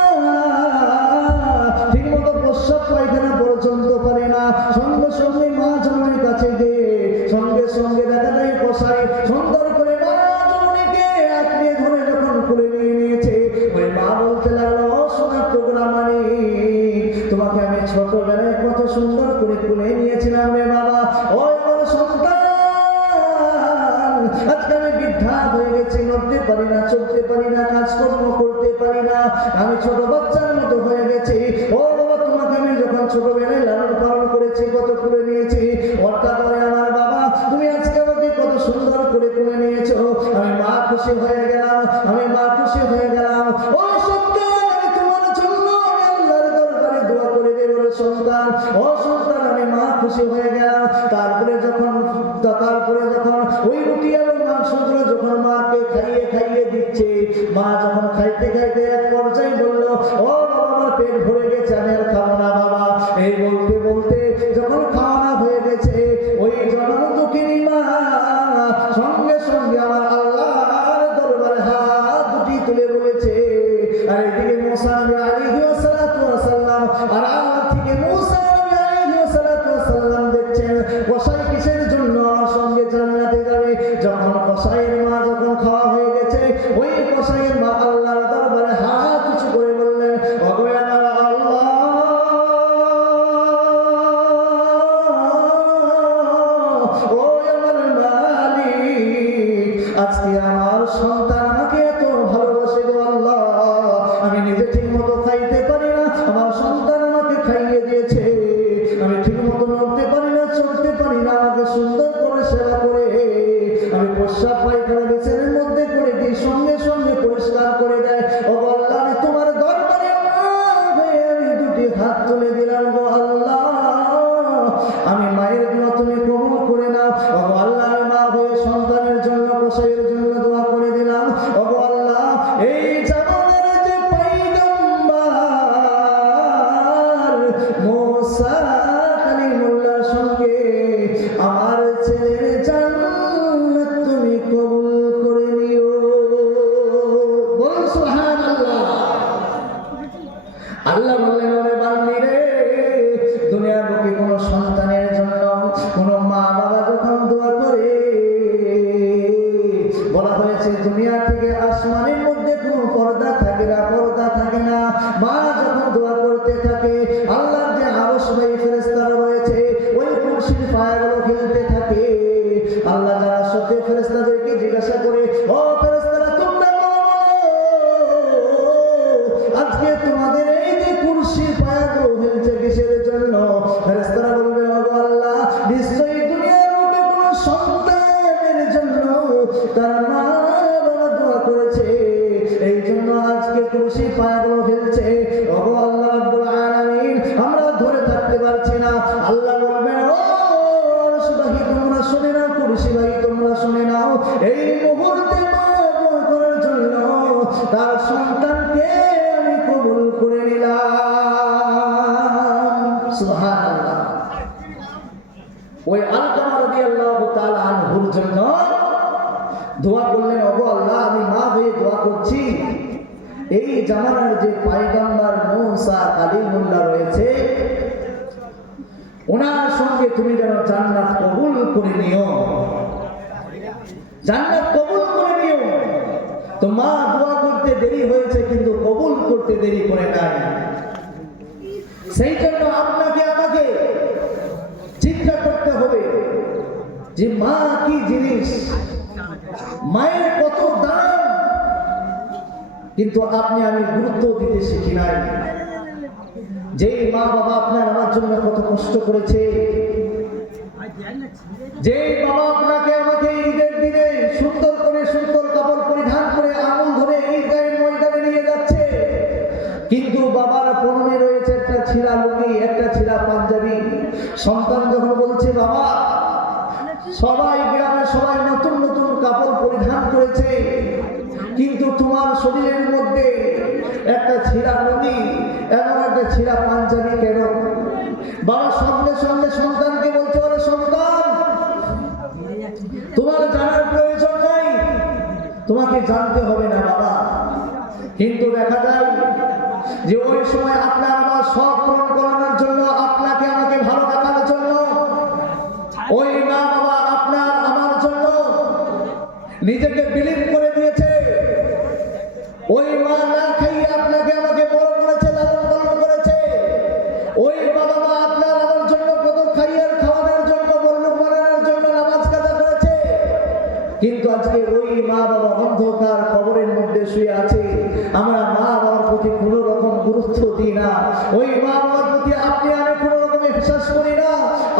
ঠিক মতো প্রস্রাব পায়খানা পর্যন্ত পারে না। সঙ্গে সঙ্গে মা জননীর কাছে গিয়ে সঙ্গে সঙ্গে দেখা যায় কসাই সুন্দর করে মা জননীকে আঁকড়ে ধরে যখন খুলে নিয়ে নিয়েছে, ওই মা বলতে লাগলো, ও সোনার টুকরা মানি, তোমাকে আমি ছোটবেলায় কত সুন্দর করে খুলে নিয়েছিলাম রে বাবা, ও আমার সন্তান, আজকে আমি বৃদ্ধা হয়ে গেছি, নড়তে পারি না, চলতে পারি না, কাজকর্ম করতে পারি না, আমি ছোট বাচ্চার মতো হয়ে গেছি। ও বাবা, তোমাকে আমি যখন ছোটবেলায় লালন পালন করেছি, কত করে নিয়েছি, অর্থাৎ আমার বাবা, তুমি আজকে আমাকে কত সুন্দর করে তুলে নিয়েছো, আমি মা খুশি হয়ে গেলাম, আমি মা খুশি হয়ে গেলাম। ও সন্তান, আমি তোমার জন্য আমি আল্লাহর দরবারে দোয়া করে দেব রে সন্তান, ও সন্তান, আমি মা খুশি হয়ে গেলাম। তারপরে যখন ওই রুটি এবং মাংসগুলো যখন মাকে খাইয়ে দিচ্ছে, মা যখন খাইতে খাইতে এক পর্যায়ে বলল, ও বাবা, আমার পেট ভরে গেছে, আমি আর খাবো না বাবা। এই বলতে বলতে যখন খাওয়ানো হয়ে গেছে, ওই জনম দুঃখিনী মা সঙ্গে সঙ্গে আমার আল্লাহর দরবারে হাত দুটি তুলে বলেছে। আর এদিকে মুসা নবী আলাইহি সালাতু ওয়াসাল্লাম আর আল্লাহ থেকে মুসা নবী আলাইহি সালাতু ওয়াসাল্লাম দেখছেন কসাই কিসের জন্য আমার সঙ্গে জান্নাতে যাবে। যখন কসাইয়ের মা যখন যখন খাওয়া হয়ে গেছে, ওই কসাইয়ের মা আল্লাহর দরবারে হাত উঁচু করে বললেন, ওগো আমার আল্লাহ, ও আমার মালিক, আজকে আমার সন্তান আমাকে এত ভালোবাসে গো আল্লাহ, আমি নিজে ঠিক মতো খাইতে পারি না, আমার সন্তান আমাকে খাইয়ে দিয়েছে, আমি ঠিক মতো নড়তে পারি না, চলতে পারি না, আমাকে সুন্দর করে সেবা করে আমি প্রস্রাব পায়খানা বিছানার মধ্যে করে দিই, সঙ্গে সঙ্গে পরিষ্কার করে দেয়। ও আল্লাহ, আমি তোমার দরবারে আমি দুটি হাত তুলে দিলাম গো আল্লাহ, আমি মায়ের দোয়া তুমি কবুল করে নাও। ও আল্লাহ, মা হয়ে সন্তানের জন্য, কসাইয়ের জন্য দোয়া করে দিলাম। ও আল্লাহ, এই জামানার যে পয়গম্বর মুসা কালিমুল্লাহর সঙ্গে আমার ছেলের জান্নাত তুমি কবুল করে নিও। বল সুবহানাল্লাহ। আল্লাহ বললেন, ওরে বান্দি রে, দুনিয়ার বুকে কোনো সন্তানের জন্য কোনো মা বাবা যখন দোয়া করে, বলা হয়েছে দুনিয়া থেকে আসমানের মধ্যে কোনো পর্দা থাকে না, পর্দা থাকে না। মা যখন দোয়া করতে থাকে, আল্লাহর যে আরশবাহী ফেরেশতারা রয়েছে, ওই কুরসির পায়াগুলো খেলতে থাকে। আল্লাহ যারা সত্যি ফেরেশতাদেরকে জিজ্ঞাসা করে, ও ফেরেশতারা, তোমরা আজকে তোমাদের এই যে কুরসির পায়াগুলো খেলছে কিসের জন্য? ফেরেশতারা বলবে, ও আল্লাহ, নিশ্চয়ই দুনিয়ার মধ্যে কোনো সন্তানের জন্য তার মা বাবা দোয়া করেছে, এই জন্য আজকে কুরসি পায়াগুলো খেলছে। ও আল্লাহ রাব্বুল আলামিন, আমরা ধরে থাকতে পারছি না। আল্লাহ বলবেন, ও আরশবাহী তোমরা শুনে নাও, কুরসি ভাই তোমরা শুনে নাও, এই মুহূর্তে মা দোয়া করার জন্য তার সন্তানকে আমি কবুল করে নিলাম। সুবহানাল্লাহ। ওই আলকামা রাদিয়াল্লাহু তাআলা আনহুর জন্য দোয়া করলেন, ওগো আল্লাহ, আমি মা হয়ে দোয়া করছি, এই জামানার যে পয়গম্বর মুসা কালিমুল্লাহ রয়েছে, ওনার সঙ্গে তুমি যেন জান্নাত কবুল করে নিও, জান্নাত কবুল করে নিও। তো মা দোয়া করতে দেরি হয়েছে, কিন্তু কবুল করতে দেরি করে নাই। সেই জন্য আপনাকে আমাকে চিন্তা করতে হবে যে মা কি জিনিস, মায়ের কত দাম, কিন্তু আপনি আমি গুরুত্ব দিতে শিখি নাই। যে মা বাবা আপনার আমার জন্য কত কষ্ট করেছে, যে বাবা আপনাকে আমাকে ঈদের দিনে সুন্দর করে সুন্দর কাপড় পরিধান করে আঙুল ধরে ঈদগাহের ময়দানে নিয়ে যাচ্ছে, কিন্তু বাবার পরনে রয়েছে একটা ছিঁড়া লুঙ্গি, একটা ছিঁড়া পাঞ্জাবি। সন্তান যখন বলছে, বাবা, সবাই গ্রামে সবাই নতুন নতুন কাপড় পরিধান করেছে, কিন্তু তোমার শরীরের মধ্যে একটা ছিঁড়া লুঙ্গি এবং একটা ছিঁড়া পাঞ্জাবি কেন? বাবা সঙ্গে সঙ্গে সন্তানকে বলছে, ওরে সন্তান, তোমার জানার প্রয়োজন নাই, তোমাকে জানতে হবে না বাবা। কিন্তু দেখা যায় যে ওই সময় আপনার আমার শখ পূরণ করানোর জন্য, আপনাকে আমাকে ভালো রাখার জন্য, ওই মা বাবা আপনার আমার জন্য নিজেকে বিলীন করে দিয়েছে। ওই মা না খাইয়ে আপনাকে আমাকে বড় করেছে, লালন পালন করেছে। ওই বাবা মা আপনার আমার জন্য কত খাইয়ার খাওয়ানোর জন্য, বল্লভ বানানোর জন্য নামাজ কাজা করেছে, কিন্তু আজকে ওই মা বাবা অন্ধকার কবরের মধ্যে শুয়ে আছে। আমরা মা বাবার প্রতি কোনো রকম গুরুত্ব দিই না, ওই মা বাবার প্রতি আপনি আমি কোনো রকম বিশ্বাস করি না।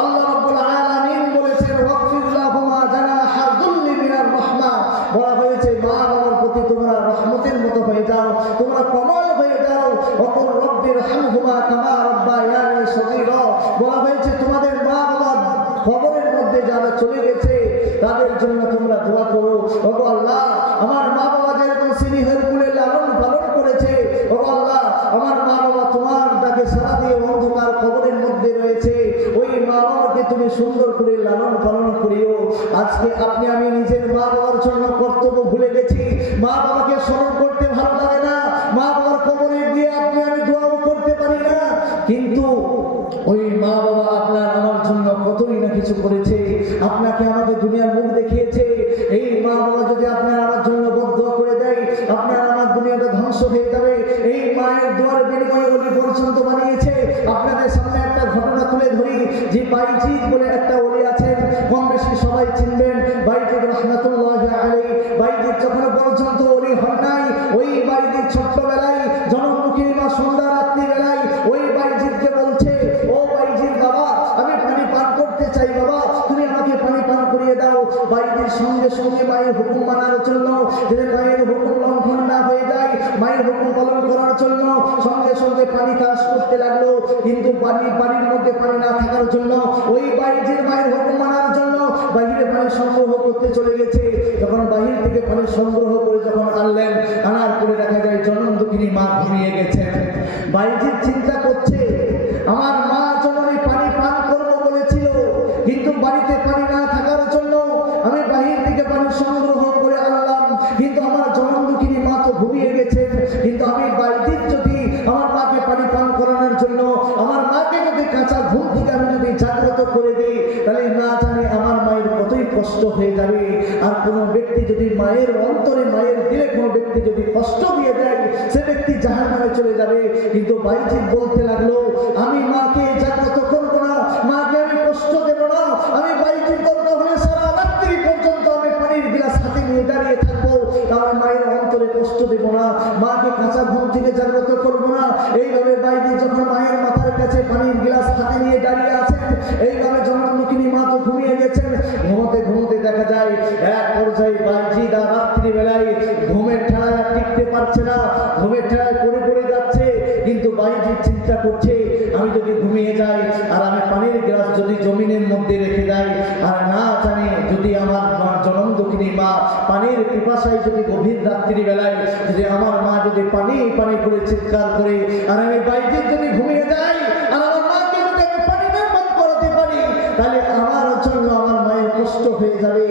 আল্লাহ রাব্বুল আলামিন বলেছেন, ওয়াকফির লাহুমা জানাহা যুল্লি মিনার রাহমা, বলা হয়েছে মা বাবার প্রতি তোমরা রহমতের মতো হয়ে যাও, তোমরা কমল হয়ে যাও। ওকুল রব্বির হামহুমা কামা রাব্বায়ানি সগীরা, বলা হয়েছে তোমাদের মা বাবা কবরের মধ্যে যারা চলে গেছে তাদের জন্য তোমরা দোয়া করো। ওগো আল্লাহ, আমার মা বাবা যেরকম স্নেহের কুলে লালন পালন করেছে, ওগো আল্লাহ, আমার মা বাবা তোমার ডাকে সাড়া দিয়ে অন্ধকার কবরের মধ্যে রয়েছে, ওই মা বাবাকে তুমি সুন্দর করে লালন পালন করিও। আজকে আপনি আমি নিজের মা বাবার জন্য কর্তব্য ভুলে গেছি, মা বাবাকে স্মরণ করতে ভালো লাগে না, মা বাবার কবরে গিয়ে আপনি আমি দোয়াও করতে পারি না, কিন্তু ওই মা বাবা আপনার আমার জন্য কতই না কিছু করেছে, আপনাকে আমাকে দুনিয়ার মুখ দেখিয়েছে। এই মা বাবা যদি আপনার আমার তুলে ধরি যে বাইজিদ বলে একটা ওলি আছেন, কম বেশি সবাই চিনবেন বাইজিদ রহমাতুল্লাহ আলাইহি। বাইজিদ যখন পর্যন্ত ওলি হন নাই, ওই বাইজিদ ছোট্টবেলায় জনমুখী মা সন্ধ্যা রাত্রি বেলায় ওই বাইজিদকে বলছে, ও বাইজিদ বাবা, আমি পানি পান করতে চাই বাবা, তুমি আমাকে পানি পান করিয়ে দাও। বাইজিদ সঙ্গে সঙ্গে মায়ের হুকুম মানার জন্য, যদি মায়ের হুকুম লঙ্ঘন না হয়ে যায়, মায়ের হুকুম পালন করার জন্য সঙ্গে সঙ্গে পানি চাষ করতে লাগলো। কিন্তু বাড়ির মধ্যে পানি না থাকার জন্য ওই বাইজিদ মায়ের হুকুম মানার জন্য বাহিরে পানি সংগ্রহ করতে চলে গেছে। যখন বাহির থেকে পানি সংগ্রহ করে যখন আনলেন, আনার পরে দেখা যায় জনম দুঃখিনী মা ঘুমিয়ে গেছেন। বাইজিদ চিন্তা করছে, আমার মা জননী পানি পান করবো বলেছিল, কিন্তু বাড়িতে পানি না থাকার জন্য আমি বাহির থেকে পানি সংগ্রহ করে আনলাম, কিন্তু আমার জনম দুঃখিনী মা তো ঘুমিয়ে গেছেন। কিন্তু আমি বাইজিদ যদি আমার মাকে পানি পান করানোর জন্য, আমার মাকে যদি কাঁচা ঘুম থেকে আমি যদি জাগ্রত করে দিই, তাহলে না জানি আমার মায়ের কতই কষ্ট হয়ে যাবে। আর কোনো ব্যক্তি যদি মায়ের অন্তরে, মায়ের দিলে কোনো ব্যক্তি যদি কষ্ট দিয়ে দেয়, সে ব্যক্তি জাহান্নামে চলে যাবে। কিন্তু বাইজিদ বলতে লাগলো, আমি মাকে জাগ্রত করবো না, মাকে আমি কষ্ট দেব না, আমি বাইজিদ দরকার হলে সারা রাত্রি পর্যন্ত আমি পানির গ্লাস হাতে নিয়ে দাঁড়িয়ে থাকবো, তার মায়ের অন্তরে কষ্ট দেব না, মাকে কাঁচা ঘুম থেকে জাগ্রত করবো না। এইভাবে বাইজিদ যখন মায়ের মাথার কাছে পানির গ্লাস হাতে নিয়ে দাঁড়িয়ে আছেন, এইভাবে জনমুখিনী মা তো ঘুমিয়ে গেছেন। ঘুমোতে ঘুমোতে দেখা যায় এক পর্যায়ে বাইজিদ আর রাত্রি বেলায় ঘুমের ঠেলায় টিকতে পারছে না, ঘুমের ঠেলায় পড়ে যাচ্ছে। কিন্তু বাইজিদ চিন্তা করছে, আমি যদি ঘুমিয়ে যাই আর আমি পানির গ্লাস যদি জমিনের মধ্যে রেখে যাই, আর না জানি যদি আমার জনম দুঃখিনী মা পানির পিপাসায় যদি গভীর রাত্রি বেলায় যদি আমার মা যদি পানি পানি করে চিৎকার করে, আর আমি বাইজিদ যদি ঘুমিয়ে যাই আর আমার মাকে যদি আমি পানি না পান করাতে পারি, তাহলে আমার জন্য আমার মায়ের কষ্ট হয়ে যাবে।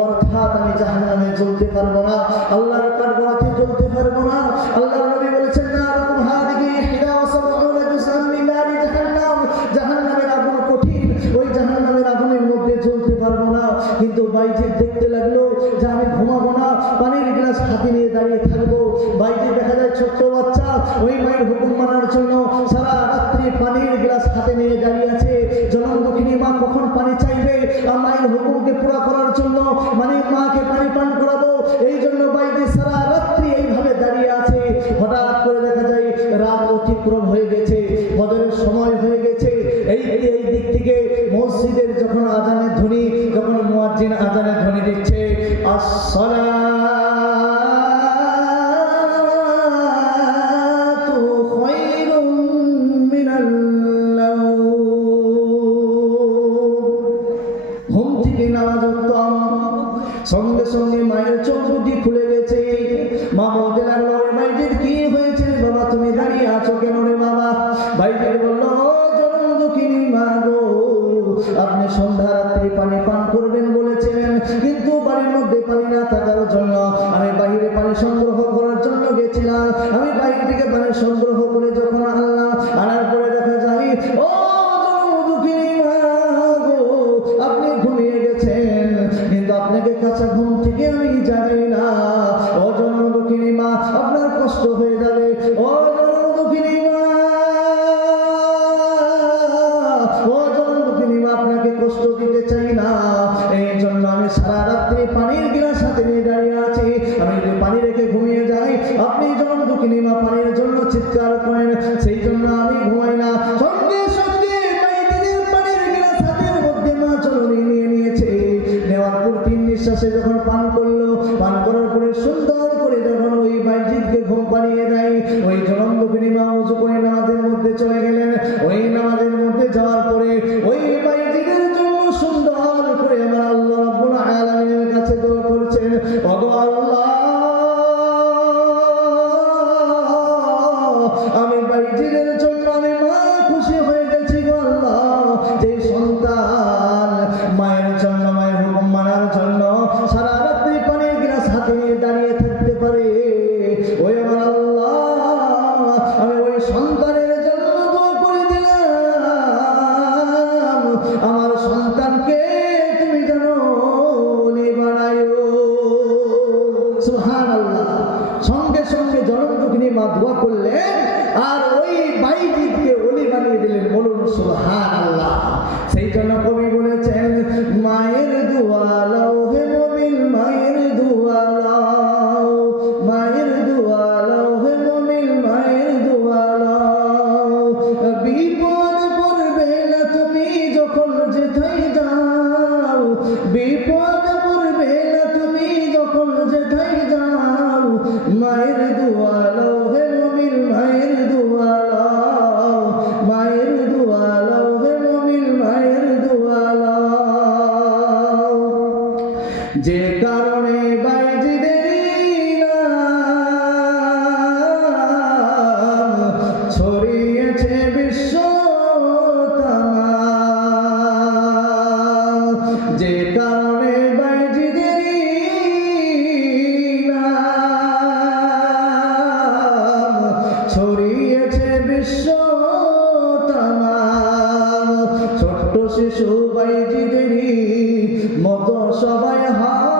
অর্থাৎ আমি জাহান্নামে জ্বলতে পারবো না, আল্লাহর কাঠগড়াতে জ্বলতে পারবো না। আল্লাহর নবী বলেছেন, না রকম হাদিহি হিদা সাবউনা জুসাম মিন নারি জাহান্নাম, জাহান্নামের আগুন কঠিন, ওই জাহান্নামের আগুনের মধ্যে জ্বলতে পারবো না। কিন্তু বাইজিদ দেখতে লাগলো যে আমি ঘুমাবো না, পানির গ্লাস হাতে নিয়ে দাঁড়িয়ে থাকবো। বাইজিদ দেখা যায় ছোট্ট বাচ্চা, ওই মায়ের হুকুম মানার জন্য সারা রাত্রি পানির গ্লাস হাতে নিয়ে দাঁড়িয়ে আছে। জনম দুঃখিনী মা কখন পানি চাইবে, আর মায়ের হুকুমকে পুরা করার জন্য, মানে মাকে পানি পান করাবো, এই জন্য বাইজিদ সারা রাত্রি এইভাবে দাঁড়িয়ে আছে। হঠাৎ করে দেখা যায় রাত অতিক্রম হয়ে গেছে, ফজরের সময় হয়ে গেছে। এই দিক থেকে মসজিদের যখন আজানের ধ্বনি, যখন মুয়াজ্জিন আজানের ধ্বনি দিচ্ছে, আসসালাতু খায়রুম মিনাল নাওম, ঘুম থেকে নামাজ উত্তম। সঙ্গে সঙ্গে মায়ের চোখ দুটি খুলে গেছে। মা বলতে লাগলো, বাইজিদ কি হয়েছে বাবা, তুমি দাঁড়িয়ে আছো কেন রে বাবা? বাইজিদ বললো, জনম দুঃখিনী মা গো, আপনি সন্ধ্যা রাত্রি পানি পান করবেন বলেছিলেন, কিন্তু বাড়ির মধ্যে পানি না থাকার জন্য আমি বাইরে পানি সংগ্রহ করার জন্য গেছিলাম। আমি বাইরে থেকে পানি সংগ্রহ করে যখন আনলাম, আনার পরে দেখা যায়, ও জনম দুঃখিনী মা গো, আপনি ঘুমিয়ে গেছেন, কিন্তু আপনাকে কাঁচা ঘুম থেকে আমি জানাই না। ও জনম দুঃখিনী মা, আপনার কষ্ট হয়ে যাবে। ও জনম দুঃখিনী মা, ও জনম দুঃখিনী মা, আপনাকে কষ্ট দিতে চাই না, এই জন্য আমি সারা রাত্রি পানির গ্লাস হাতে নিয়ে দাঁড়িয়ে আছি। আমি যদি পানি রেখে ঘুমিয়ে যাই, আপনি জনম দুঃখিনী মা পানির জন্য চিৎকার করেন, সেই জন্য আমি ঘুমাই না। সঙ্গে সঙ্গে বাইজিদের পানির গ্লাস হাতের মধ্যে মা জননী নিয়ে নিয়েছে। নেওয়ার পর 3 নিঃশ্বাসে যখন পান করলো, পান করার পরে সুন্দর করে যখন ওই বাইজিদকে ঘুম পাড়িয়ে দেয়, ওই জনম দুঃখিনী মা উযু করে নামাজের মধ্যে চলে গেলেন। ওই নামাজের মধ্যে যাওয়ার পরে ওই বাইজিদের জন্য সুন্দর করে আমার আল্লাহ রাব্বুল আলামিনের কাছে দোয়া করছেন, ওগো আল্লাহ, আমি বাইজিদের জন্য আমি মা খুশি হয়ে গেছি গো আল্লাহ, যে সন্তান মায়ের জন্য, মায়ের হুকুম মানার জন্য সারা রাত্রি পানির গ্লাস হাতে নিয়ে দাঁড়িয়ে থাকতে পারে। ওই আমার আল্লাহ, আমি ওই সন্তানের জন্য দোয়া করে দিলাম, আমার সন্তানকে তুমি যেন ওলি বানায়ো। সুবহানাল্লাহ। সঙ্গে সঙ্গে জনম দুঃখিনী মা দোয়া করলেন, আর ওই বাইজিদকে ওলি বানিয়ে দিলেন। বলুন সুবহানাল্লাহ। যে কারণে বাইজিদের নাম ছড়িয়েছে বিশ্ব তামাম। যে কারণে বাইজিদের নাম ছড়িয়েছে বিশ্ব তামাম। ছোট্ট শিশু বাইজিদেরই মতো সবাই হাও,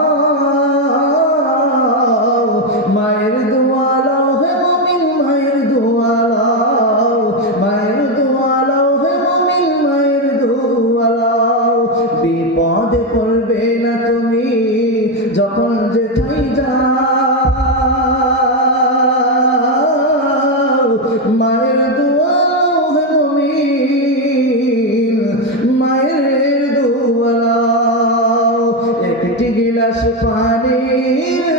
মায়ের দোয়া লাও হে মুমিন, মায়ের দোয়া লাও, মায়ের দোয়া লাও হে মুমিন, মায়ের দোয়া লাও। বিপদে পড়বে না তুমি যখন যেথায় যাও, মায়ের দোয়া লাও হে মুমিন, মায়ের দোয়া লাও। একটি গিলাস পানির